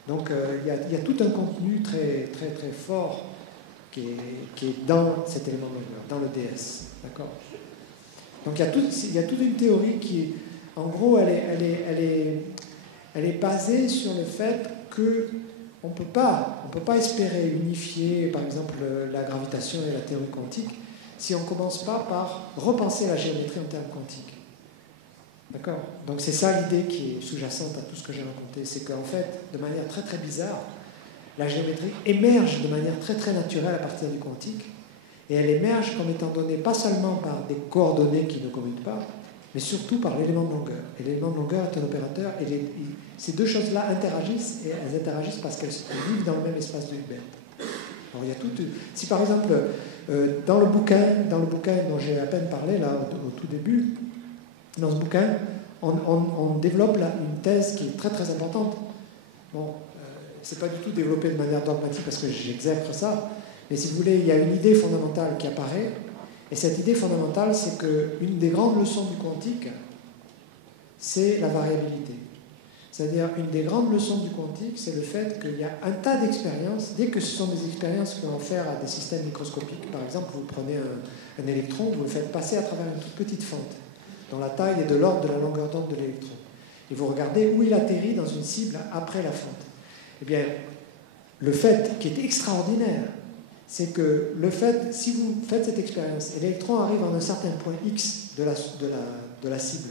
Donc il y a tout un contenu très, très, très fort qui est dans cet élément de longueur, dans le ds. D'accord ? Donc il y a toute une théorie qui, en gros, elle est basée sur le fait que on ne peut pas espérer unifier, par exemple, la gravitation et la théorie quantique si on ne commence pas par repenser la géométrie en termes quantiques. D'accord ? Donc c'est ça l'idée qui est sous-jacente à tout ce que j'ai raconté. C'est qu'en fait, de manière très très bizarre, la géométrie émerge de manière très très naturelle à partir du quantique, et elle émerge comme étant donnée pas seulement par des coordonnées qui ne commutent pas, mais surtout par l'élément de longueur. Et l'élément de longueur est un opérateur, et ces deux choses-là interagissent, et elles interagissent parce qu'elles vivent dans le même espace de Hilbert. Alors il y a tout. Si par exemple, dans le bouquin dont j'ai à peine parlé là au tout début, dans ce bouquin, on développe là une thèse qui est très très importante. Bon, c'est pas du tout développé de manière dogmatique parce que j'exècre ça, mais si vous voulez, il y a une idée fondamentale qui apparaît, et cette idée fondamentale, c'est qu'une des grandes leçons du quantique, c'est la variabilité. C'est-à-dire, une des grandes leçons du quantique, c'est le fait qu'il y a un tas d'expériences, dès que ce sont des expériences qui ont affaire à des systèmes microscopiques, par exemple, vous prenez un électron, vous le faites passer à travers une toute petite fente, dont la taille est de l'ordre de la longueur d'onde de l'électron. Et vous regardez où il atterrit dans une cible après la fente. Eh bien, le fait qui est extraordinaire, c'est que le fait, si vous faites cette expérience, et l'électron arrive à un certain point X de la cible,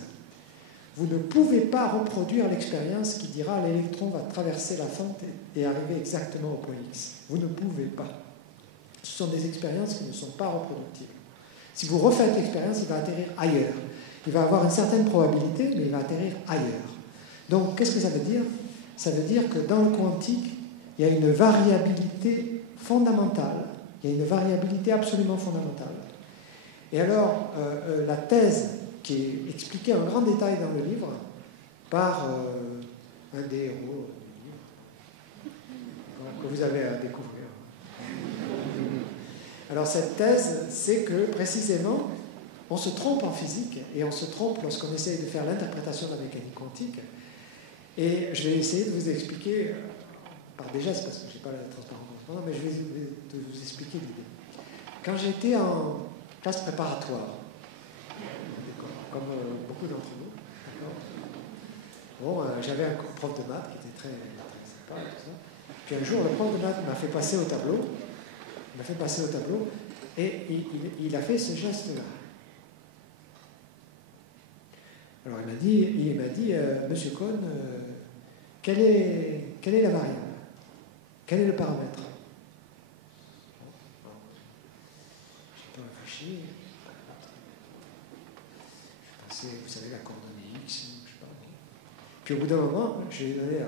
vous ne pouvez pas reproduire l'expérience qui dira l'électron va traverser la fente et arriver exactement au point X. Vous ne pouvez pas. Ce sont des expériences qui ne sont pas reproductibles. Si vous refaites l'expérience, il va atterrir ailleurs. Il va avoir une certaine probabilité, mais il va atterrir ailleurs. Donc, qu'est-ce que ça veut dire ? Ça veut dire que dans le quantique, il y a une variabilité fondamentale, il y a une variabilité absolument fondamentale. Et alors, la thèse qui est expliquée en grand détail dans le livre par un des héros du livre, que vous avez à découvrir. Alors cette thèse, c'est que précisément, on se trompe en physique, et on se trompe lorsqu'on essaye de faire l'interprétation de la mécanique quantique. Et je vais essayer de vous expliquer, par des gestes, parce que je n'ai pas la transparence, mais je vais vous expliquer l'idée. Quand j'étais en classe préparatoire, comme beaucoup d'entre nous, bon, j'avais un prof de maths qui était très, très sympa, et tout ça. Puis un jour, le prof de maths m'a fait passer au tableau m'a fait passer au tableau et il a fait ce geste-là. Alors il m'a dit Monsieur Cohn, quelle est la variable? Quel est le paramètre? J'ai pas réfléchi. Je pensais, vous savez, la coordonnée X, je sais pas. Puis au bout d'un moment, je lui ai donné la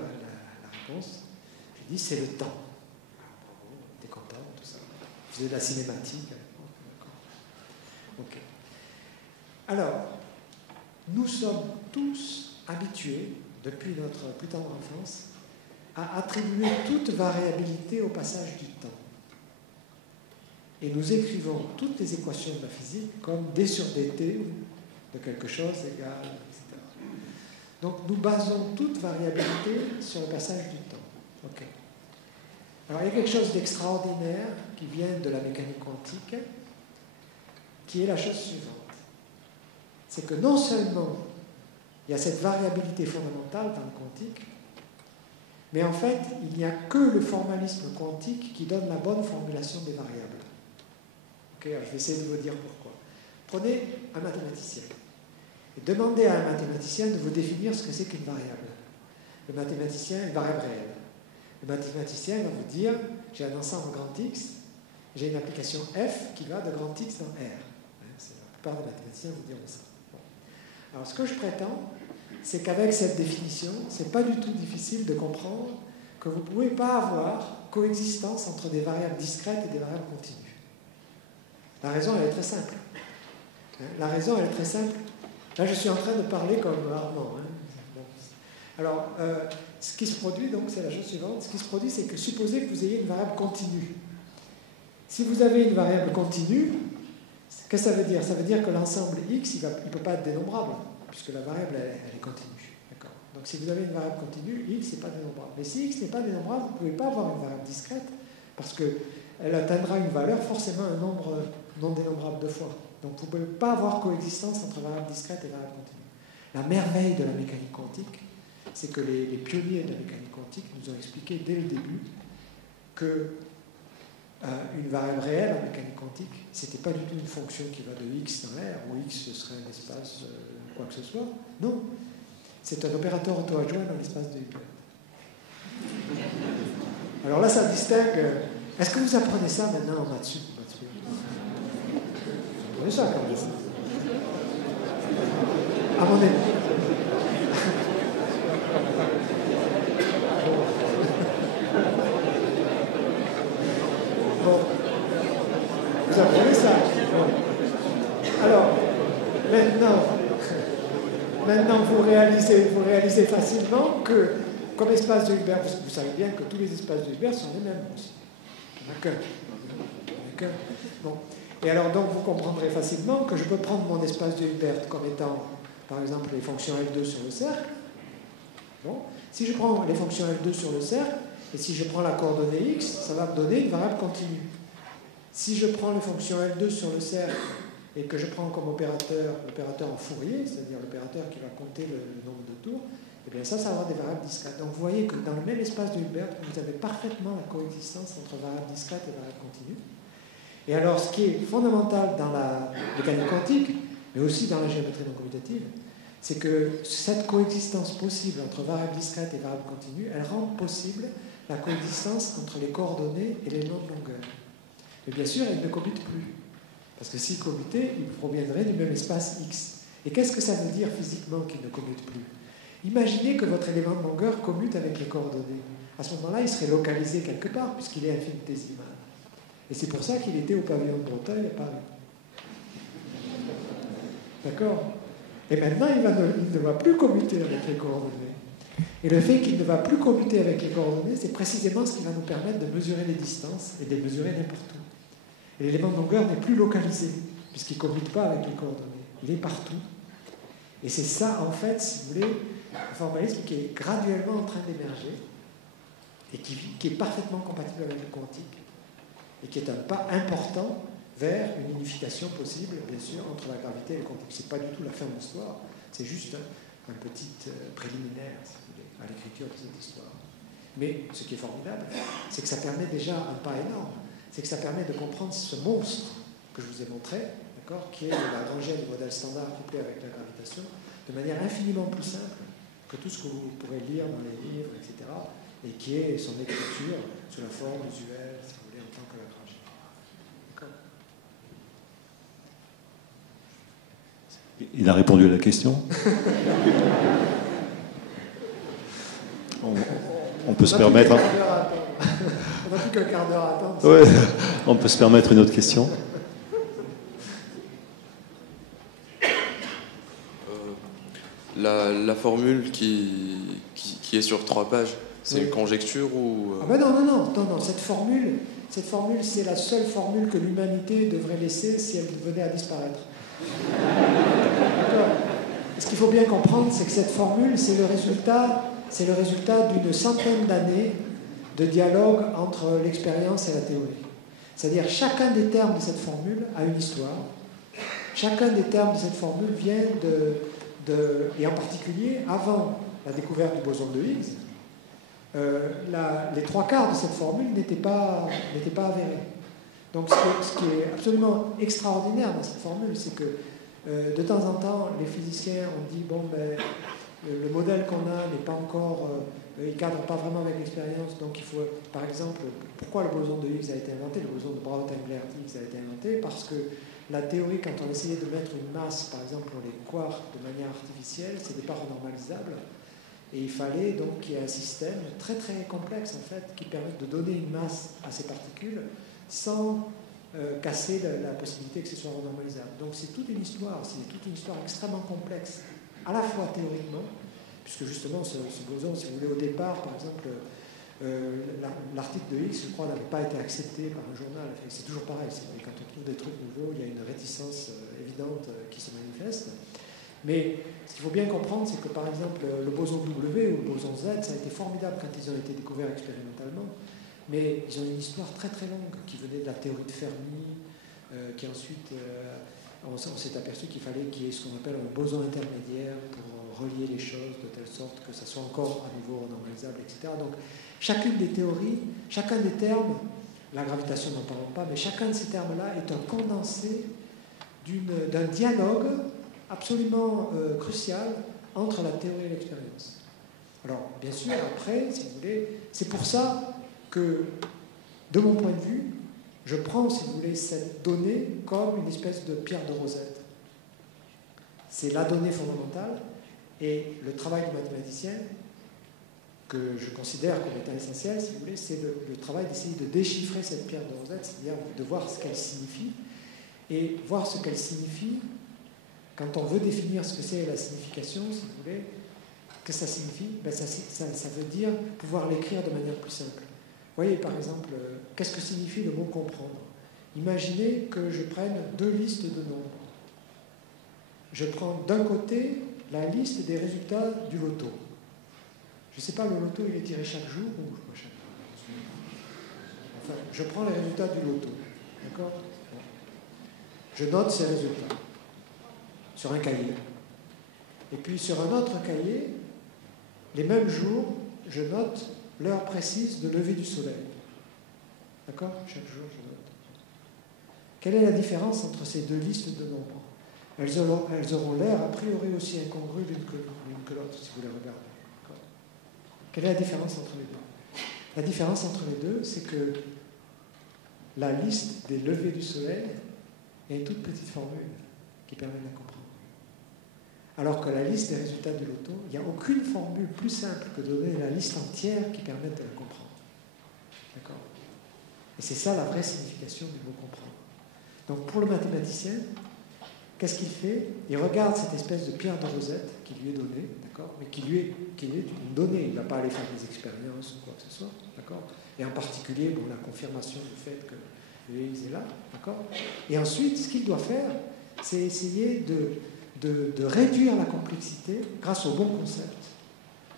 réponse. J'ai dit c'est le temps. Bravo, t'es content, tout ça. Je faisais de la cinématique. Ok. Alors, nous sommes tous habitués, depuis notre plus tendre enfance, à attribuer toute variabilité au passage du temps. Et nous écrivons toutes les équations de la physique comme d sur dt de quelque chose égale, etc. Donc nous basons toute variabilité sur le passage du temps. Okay. Alors il y a quelque chose d'extraordinaire qui vient de la mécanique quantique, qui est la chose suivante. C'est que non seulement il y a cette variabilité fondamentale dans le quantique, mais en fait, il n'y a que le formalisme quantique qui donne la bonne formulation des variables. Okay, alors je vais essayer de vous dire pourquoi. Prenez un mathématicien et demandez à un mathématicien de vous définir ce que c'est qu'une variable. Le mathématicien, une variable réelle. Le mathématicien va vous dire, j'ai un ensemble grand X, j'ai une application F qui va de grand X dans R. La plupart des mathématiciens vous diront ça. Bon. Alors ce que je prétends, c'est qu'avec cette définition, ce n'est pas du tout difficile de comprendre que vous ne pouvez pas avoir coexistence entre des variables discrètes et des variables continues. La raison, elle est très simple. La raison, elle est très simple. Là, je suis en train de parler comme Armand. Bon. Alors, ce qui se produit, donc, c'est la chose suivante. Ce qui se produit, c'est que supposez que vous ayez une variable continue. Si vous avez une variable continue, qu'est-ce que ça veut dire? Ça veut dire que l'ensemble X, il ne peut pas être dénombrable, puisque la variable, elle est continue. Donc si vous avez une variable continue, X n'est pas dénombrable. Mais si X n'est pas dénombrable, vous ne pouvez pas avoir une variable discrète, parce qu'elle atteindra une valeur, forcément un nombre non dénombrable de fois. Donc vous ne pouvez pas avoir coexistence entre variable discrète et variable continue. La merveille de la mécanique quantique, c'est que les pionniers de la mécanique quantique nous ont expliqué dès le début que une variable réelle en mécanique quantique, ce n'était pas du tout une fonction qui va de X dans R, où X ce serait un espace quoi que ce soit. Non. C'est un opérateur auto-adjoint dans l'espace de Hilbert. Alors là, ça distingue. Est-ce que vous apprenez ça maintenant en maths? Vous apprenez ça quand même. À mon avis. Bon. Vous apprenez ça? Bon. Alors, maintenant, vous réalisez facilement que, comme espace de Hilbert, vous savez bien que tous les espaces de Hilbert sont les mêmes aussi. Il n'y en a qu'un. Bon. Et alors, donc, vous comprendrez facilement que je peux prendre mon espace de Hilbert comme étant, par exemple, les fonctions F2 sur le cercle. Bon. Si je prends les fonctions F2 sur le cercle, et si je prends la coordonnée X, ça va me donner une variable continue. Si je prends les fonctions F2 sur le cercle, et que je prends comme opérateur l'opérateur en Fourier, c'est-à-dire l'opérateur qui va compter le nombre de tours, et bien ça va avoir des variables discrètes. Donc vous voyez que dans le même espace de Hilbert, vous avez parfaitement la coexistence entre variables discrètes et variables continues. Et alors ce qui est fondamental dans la mécanique quantique, mais aussi dans la géométrie non commutative, c'est que cette coexistence possible entre variables discrètes et variables continues, elle rend possible la coexistence entre les coordonnées et les noms de longueur. Mais bien sûr, elle ne commute plus. Parce que s'il commutait, il proviendrait du même espace X. Et qu'est-ce que ça veut dire physiquement qu'il ne commute plus? Imaginez que votre élément de longueur commute avec les coordonnées. À ce moment-là, il serait localisé quelque part, puisqu'il est infinitésimal. Et c'est pour ça qu'il était au pavillon de Bretagne à Paris. D'accord? Et maintenant, il ne va plus commuter avec les coordonnées. Et le fait qu'il ne va plus commuter avec les coordonnées, c'est précisément ce qui va nous permettre de mesurer les distances et de les mesurer n'importe où. Et l'élément de longueur n'est plus localisé, puisqu'il ne commute pas avec les coordonnées. Il est partout. Et c'est ça, en fait, si vous voulez, un formalisme qui est graduellement en train d'émerger et qui est parfaitement compatible avec le quantique et qui est un pas important vers une unification possible, bien sûr, entre la gravité et le quantique. Ce n'est pas du tout la fin de l'histoire, c'est juste un petit préliminaire, si vous voulez, à l'écriture de cette histoire. Mais ce qui est formidable, c'est que ça permet déjà un pas énorme. c'est que ça permet de comprendre ce monstre que je vous ai montré, d'accord, qui est la rangée du modèle standard couplé avec la gravitation, de manière infiniment plus simple que tout ce que vous pourrez lire dans les livres, etc., et qui est son écriture sous la forme usuelle, si vous voulez, en tant que Lagrange. D'accord. Il a répondu à la question. On peut se permettre. On n'a plus qu'un quart d'heure à attendre. Ouais, on peut se permettre une autre question. La formule qui est sur 3 pages, c'est une conjecture ou... Ah ben non, cette formule, c'est la seule formule que l'humanité devrait laisser si elle venait à disparaître. Ce qu'il faut bien comprendre, c'est que cette formule, c'est le résultat d'une centaine d'années de dialogue entre l'expérience et la théorie. C'est-à-dire, chacun des termes de cette formule a une histoire. Chacun des termes de cette formule vient et en particulier, avant la découverte du boson de Higgs, les 3/4 de cette formule n'étaient pas avérés. Donc ce qui est absolument extraordinaire dans cette formule, c'est que de temps en temps, les physiciens ont dit, bon, ben, le modèle qu'on a n'est pas encore... il ne cadre pas vraiment avec l'expérience, donc il faut, par exemple, pourquoi le boson de Higgs a été inventé? Le boson de Braun-Englert-Higgs a été inventé parce que la théorie, quand on essayait de mettre une masse, par exemple pour les quarks, de manière artificielle, ce n'était pas renormalisable. Et il fallait donc qu'il y ait un système très très complexe, en fait, qui permette de donner une masse à ces particules sans casser la possibilité que ce soit renormalisable. Donc c'est toute une histoire extrêmement complexe, à la fois théoriquement, puisque justement ce boson, si vous voulez, au départ, par exemple, l'article de Higgs, je crois, n'avait pas été accepté par un journal. C'est toujours pareil, quand on trouve des trucs nouveaux, il y a une réticence évidente qui se manifeste. Mais ce qu'il faut bien comprendre, c'est que par exemple, le boson W ou le boson Z, ça a été formidable quand ils ont été découverts expérimentalement, mais ils ont une histoire très très longue qui venait de la théorie de Fermi, qui ensuite, on s'est aperçu qu'il fallait qu'il y ait ce qu'on appelle un boson intermédiaire pour relier les choses de telle sorte que ça soit encore à nouveau normalisable, etc. Donc, chacune des théories, chacun des termes, la gravitation n'en parlons pas, mais chacun de ces termes-là est un condensé d'un dialogue absolument crucial entre la théorie et l'expérience. Alors, bien sûr, après, si vous voulez, c'est pour ça que, de mon point de vue, je prends, si vous voulez, cette donnée comme une espèce de pierre de Rosette. C'est la donnée fondamentale, et le travail du mathématicien, que je considère comme étant essentiel, si vous voulez, c'est le travail d'essayer de déchiffrer cette pierre de Rosette, c'est-à-dire de voir ce qu'elle signifie. Et voir ce qu'elle signifie, quand on veut définir ce que c'est la signification, si vous voulez, que ça signifie, ben ça veut dire pouvoir l'écrire de manière plus simple. Vous voyez, par exemple, qu'est-ce que signifie le mot comprendre? Imaginez que je prenne 2 listes de nombres. Je prends d'un côté la liste des résultats du loto. Je ne sais pas, le loto, il est tiré chaque jour ou chaque jour? Enfin, je prends les résultats du loto. D'accord? Je note ces résultats sur un cahier. Et puis sur un autre cahier, les mêmes jours, je note l'heure précise de lever du soleil. D'accord? Chaque jour, je note. Quelle est la différence entre ces 2 listes de nombres? Elles auront l'air a priori aussi incongrues l'une que l'autre, si vous les regardez. Quelle est la différence entre les deux? La différence entre les deux, c'est que la liste des levées du soleil est une toute petite formule qui permet de la comprendre. Alors que la liste des résultats du loto, il n'y a aucune formule plus simple que de donner la liste entière qui permette de la comprendre. D'accord? Et c'est ça la vraie signification du mot comprendre. Donc pour le mathématicien, qu'est-ce qu'il fait? Il regarde cette espèce de pierre de Rosette qui lui est donnée, d'accord, mais qui est une donnée. Il ne va pas aller faire des expériences ou quoi que ce soit, d'accord. Et en particulier, bon, la confirmation du fait que le Higgs est là, d'accord. Et ensuite, ce qu'il doit faire, c'est essayer de réduire la complexité grâce au bon concept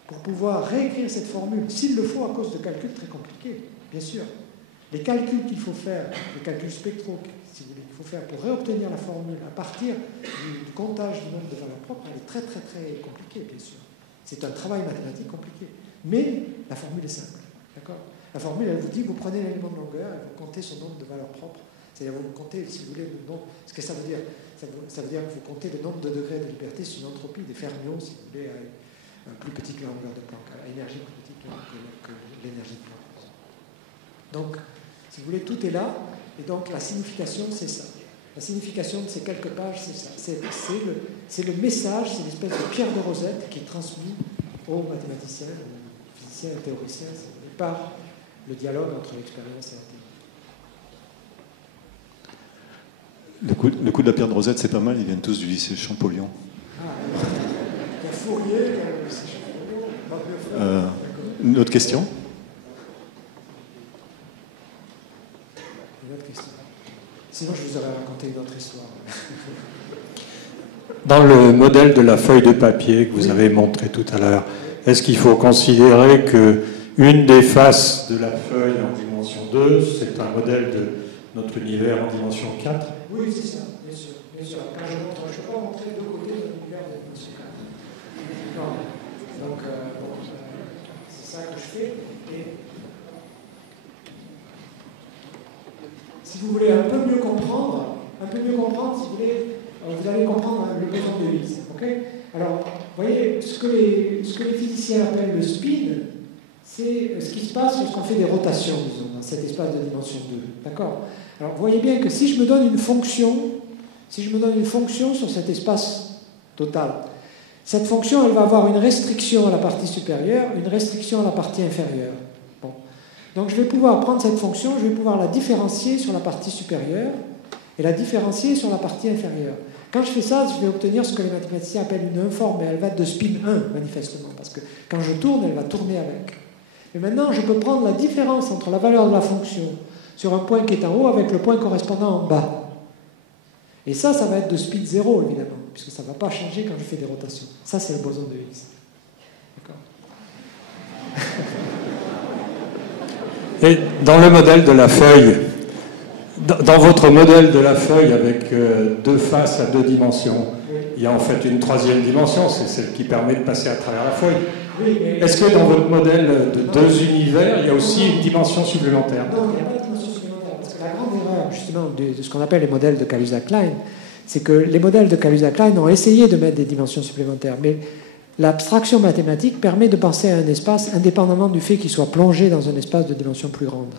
pour pouvoir réécrire cette formule, s'il le faut, à cause de calculs très compliqués, bien sûr. Les calculs qu'il faut faire, les calculs spectraux, si vous voulez, qu'il faut faire pour réobtenir la formule à partir du comptage du nombre de valeurs propres, elle est très très très compliquée, bien sûr. C'est un travail mathématique compliqué. Mais la formule est simple. D'accord? La formule, elle vous dit, vous prenez l'élément de longueur et vous comptez son nombre de valeurs propres. C'est-à-dire, vous comptez, si vous voulez, le nombre. Ce que ça veut dire, ça veut dire que vous comptez le nombre de degrés de liberté sur une entropie des fermions, si vous voulez, à un plus petite longueur de Planck, à énergie plus petite que l'énergie de Planck. Donc, si vous voulez, tout est là, et donc la signification, c'est ça. La signification de ces quelques pages, c'est ça. C'est le message, c'est l'espèce de pierre de Rosette qui est transmis aux mathématiciens, aux physiciens et théoriciens, par le dialogue entre l'expérience et la théorie. Le coup de la pierre de Rosette, c'est pas mal, ils viennent tous du lycée Champollion. Ah, il y a Fourier, il y a le lycée Champollion. Une autre question? Une autre question. Sinon, je vous aurais raconté une autre histoire. Dans le modèle de la feuille de papier que vous avez montré tout à l'heure, est-ce qu'il faut considérer qu'une des faces de la feuille en dimension 2, c'est un modèle de notre univers en dimension 4? Oui, c'est ça, bien sûr. Bien sûr. Quand je montre, je ne peux pas montrer deux côtés de l'univers de dimension 4. Non. Donc, c'est ça que je fais. Et si vous voulez un peu mieux comprendre, si vous voulez, vous allez comprendre le boson de Higgs. Okay, alors, vous voyez, ce que les physiciens appellent le spin, c'est ce qui se passe lorsqu'on fait des rotations, disons, dans cet espace de dimension 2. D'accord? Alors, vous voyez bien que si je me donne une fonction, sur cet espace total, cette fonction, elle va avoir une restriction à la partie supérieure, une restriction à la partie inférieure. Bon. Donc, je vais pouvoir prendre cette fonction, je vais pouvoir la différencier sur la partie supérieure et la différencier sur la partie inférieure. Quand je fais ça, je vais obtenir ce que les mathématiciens appellent une informe, mais elle va de spin 1, manifestement, parce que quand je tourne, elle va tourner avec. Et maintenant, je peux prendre la différence entre la valeur de la fonction sur un point qui est en haut avec le point correspondant en bas. Et ça va être de spin 0, évidemment, puisque ça ne va pas changer quand je fais des rotations. Ça, c'est le boson de Higgs. D'accord? Et dans le modèle de la feuille, dans votre modèle de la feuille avec deux faces à deux dimensions, il y a en fait une troisième dimension, c'est celle qui permet de passer à travers la feuille. Oui, mais... Est-ce que dans votre modèle de deux univers, il y a aussi une dimension supplémentaire? Non, il n'y a pas de dimension supplémentaire. Parce que la grande erreur, justement, de ce qu'on appelle les modèles de Kaluza-Klein, c'est que les modèles de Kaluza-Klein ont essayé de mettre des dimensions supplémentaires. Mais l'abstraction mathématique permet de penser à un espace indépendamment du fait qu'il soit plongé dans un espace de dimension plus grande.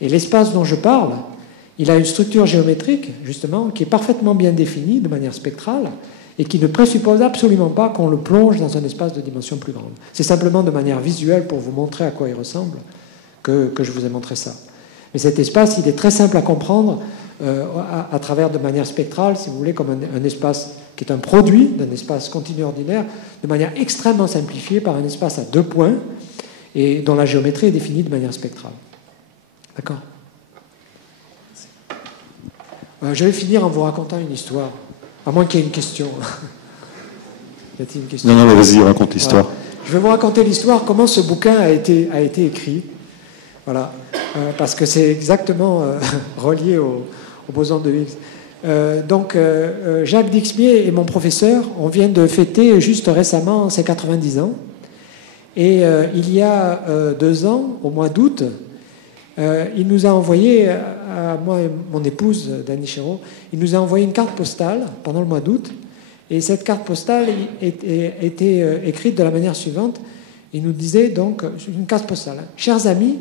Et l'espace dont je parle, il a une structure géométrique, justement, qui est parfaitement bien définie de manière spectrale et qui ne présuppose absolument pas qu'on le plonge dans un espace de dimension plus grande. C'est simplement de manière visuelle pour vous montrer à quoi il ressemble que je vous ai montré ça. Mais cet espace, il est très simple à comprendre à travers de manière spectrale, si vous voulez, comme un espace qui est un produit d'un espace continu ordinaire, de manière extrêmement simplifiée par un espace à deux points et dont la géométrie est définie de manière spectrale. D'accord ? Je vais finir en vous racontant une histoire, à moins qu'il y ait une question. Y a-t-il une question? Non, vas-y, raconte l'histoire. Voilà. Je vais vous raconter l'histoire, comment ce bouquin a été écrit. Voilà. Parce que c'est exactement relié au boson de Higgs. Donc, Jacques Dixmier est mon professeur. On vient de fêter juste récemment ses 90 ans. Et il y a 2 ans, au mois d'août, il nous a envoyé, à moi et mon épouse, Dany Chéreau, il nous a envoyé une carte postale pendant le mois d'août. Et cette carte postale était écrite de la manière suivante. Il nous disait donc, une carte postale, « Chers amis,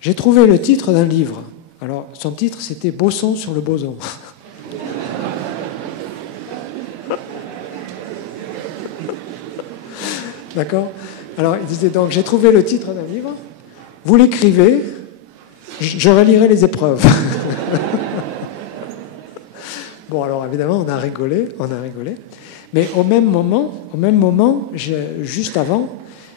j'ai trouvé le titre d'un livre. » Alors, son titre, c'était « Boson sur le boson ». D'accord? Alors, il disait donc, j'ai trouvé le titre d'un livre, vous l'écrivez, je relirai les épreuves. Bon, alors évidemment, on a rigolé. Mais au même moment, juste avant,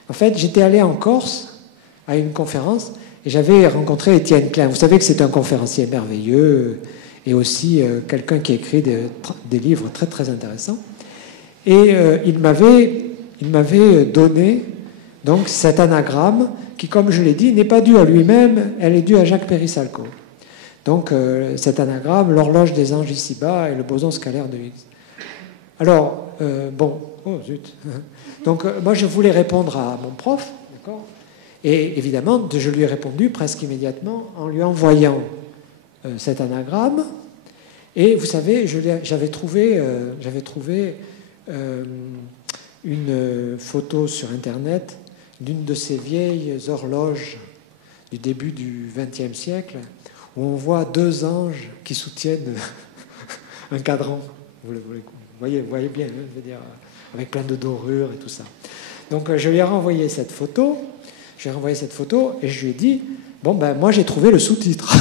en fait, j'étais allé en Corse à une conférence et j'avais rencontré Étienne Klein. Vous savez que c'est un conférencier merveilleux et aussi quelqu'un qui écrit des livres très très intéressants. Et il m'avait donné donc cet anagramme qui, comme je l'ai dit, n'est pas due à lui-même, elle est due à Jacques Périssalco. Donc cet anagramme, l'horloge des anges ici-bas et le boson scalaire de Higgs. Alors, bon, oh zut. Donc moi je voulais répondre à mon prof, d'accord ? Et évidemment, je lui ai répondu presque immédiatement en lui envoyant cet anagramme. Et vous savez, j'avais trouvé une photo sur Internet d'une de ces vieilles horloges du début du XXe siècle, où on voit deux anges qui soutiennent un cadran. Vous voyez bien, hein, je veux dire, avec plein de dorures et tout ça. Donc je lui ai renvoyé cette photo. Et je lui ai dit, bon ben moi j'ai trouvé le sous-titre.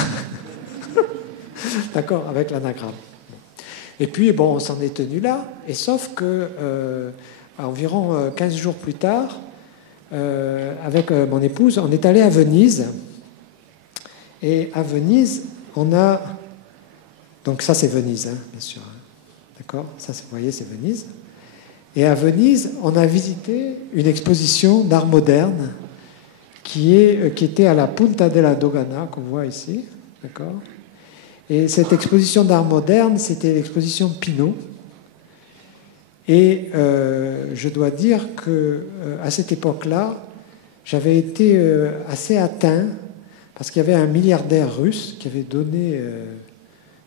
D'accord, avec l'anagramme. Et puis bon, on s'en est tenu là. Et sauf que environ 15 jours plus tard, avec mon épouse, on est allé à Venise. Et à Venise, on a... Donc ça, c'est Venise, hein, bien sûr. D'accord ? Ça, vous voyez, c'est Venise. Et à Venise, on a visité une exposition d'art moderne qui était à la Punta della Dogana, qu'on voit ici. D'accord ? Et cette exposition d'art moderne, c'était l'exposition Pinault. Et je dois dire qu'à cette époque-là, j'avais été assez atteint parce qu'il y avait un milliardaire russe qui avait donné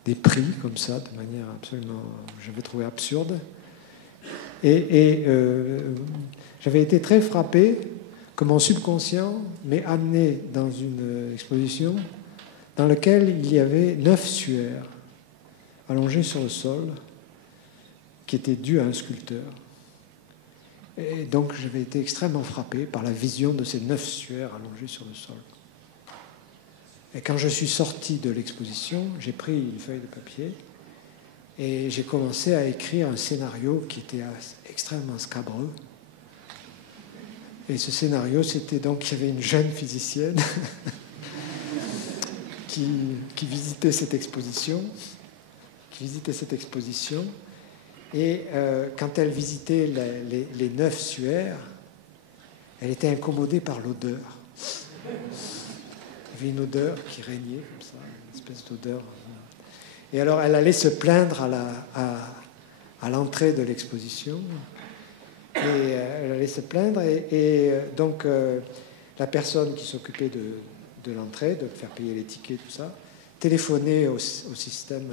des prix comme ça, de manière absolument, j'avais trouvé absurde. Et j'avais été très frappé que mon subconscient m'ait amené dans une exposition dans laquelle il y avait 9 suaires allongées sur le sol qui étaient dues à un sculpteur. Et donc j'avais été extrêmement frappé par la vision de ces 9 suaires allongées sur le sol. Et quand je suis sorti de l'exposition, j'ai pris une feuille de papier et j'ai commencé à écrire un scénario qui était extrêmement scabreux. Et ce scénario, c'était donc qu'il y avait une jeune physicienne qui visitait cette exposition. Et quand elle visitait les 9 suaires, elle était incommodée par l'odeur. Il y avait une odeur qui régnait, comme ça, une espèce d'odeur. Et alors, elle allait se plaindre à l'entrée de l'exposition. Et elle allait se plaindre. Et donc, la personne qui s'occupait de l'entrée, de faire payer les tickets, tout ça, téléphonait au système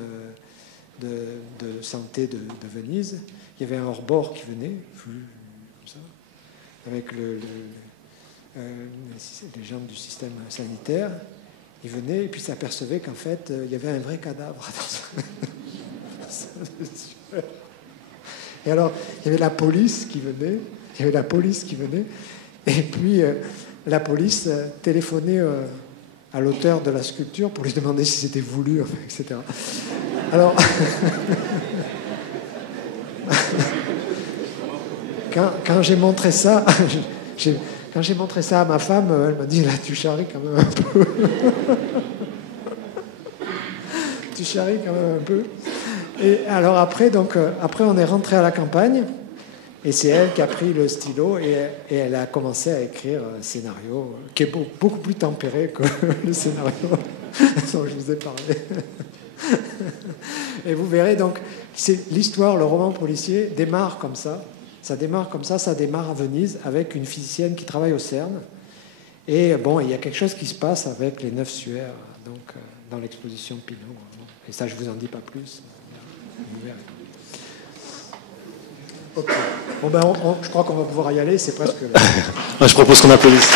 de santé de Venise. Il y avait un hors-bord qui venait, comme ça, avec les gens du système sanitaire. Ils venaient et puis s'apercevaient qu'en fait, il y avait un vrai cadavre dans ça. Et alors, il y avait la police qui venait. Et puis, la police téléphonait à l'auteur de la sculpture pour lui demander si c'était voulu, etc. Alors, quand j'ai montré ça, à ma femme, elle m'a dit, là, tu charries quand même un peu. Tu charries quand même un peu. Et alors après, on est rentré à la campagne, et c'est elle qui a pris le stylo, et elle a commencé à écrire un scénario qui est beaucoup plus tempéré que le scénario dont je vous ai parlé. Et vous verrez, donc, c'est l'histoire, le roman policier démarre comme ça. Ça démarre à Venise avec une physicienne qui travaille au CERN. Et bon, il y a quelque chose qui se passe avec les 9 suaires, donc, dans l'exposition Pinault. Et ça, je ne vous en dis pas plus. Vous verrez. Okay. Bon, ben, je crois qu'on va pouvoir y aller, c'est presque... Je propose qu'on applaudisse.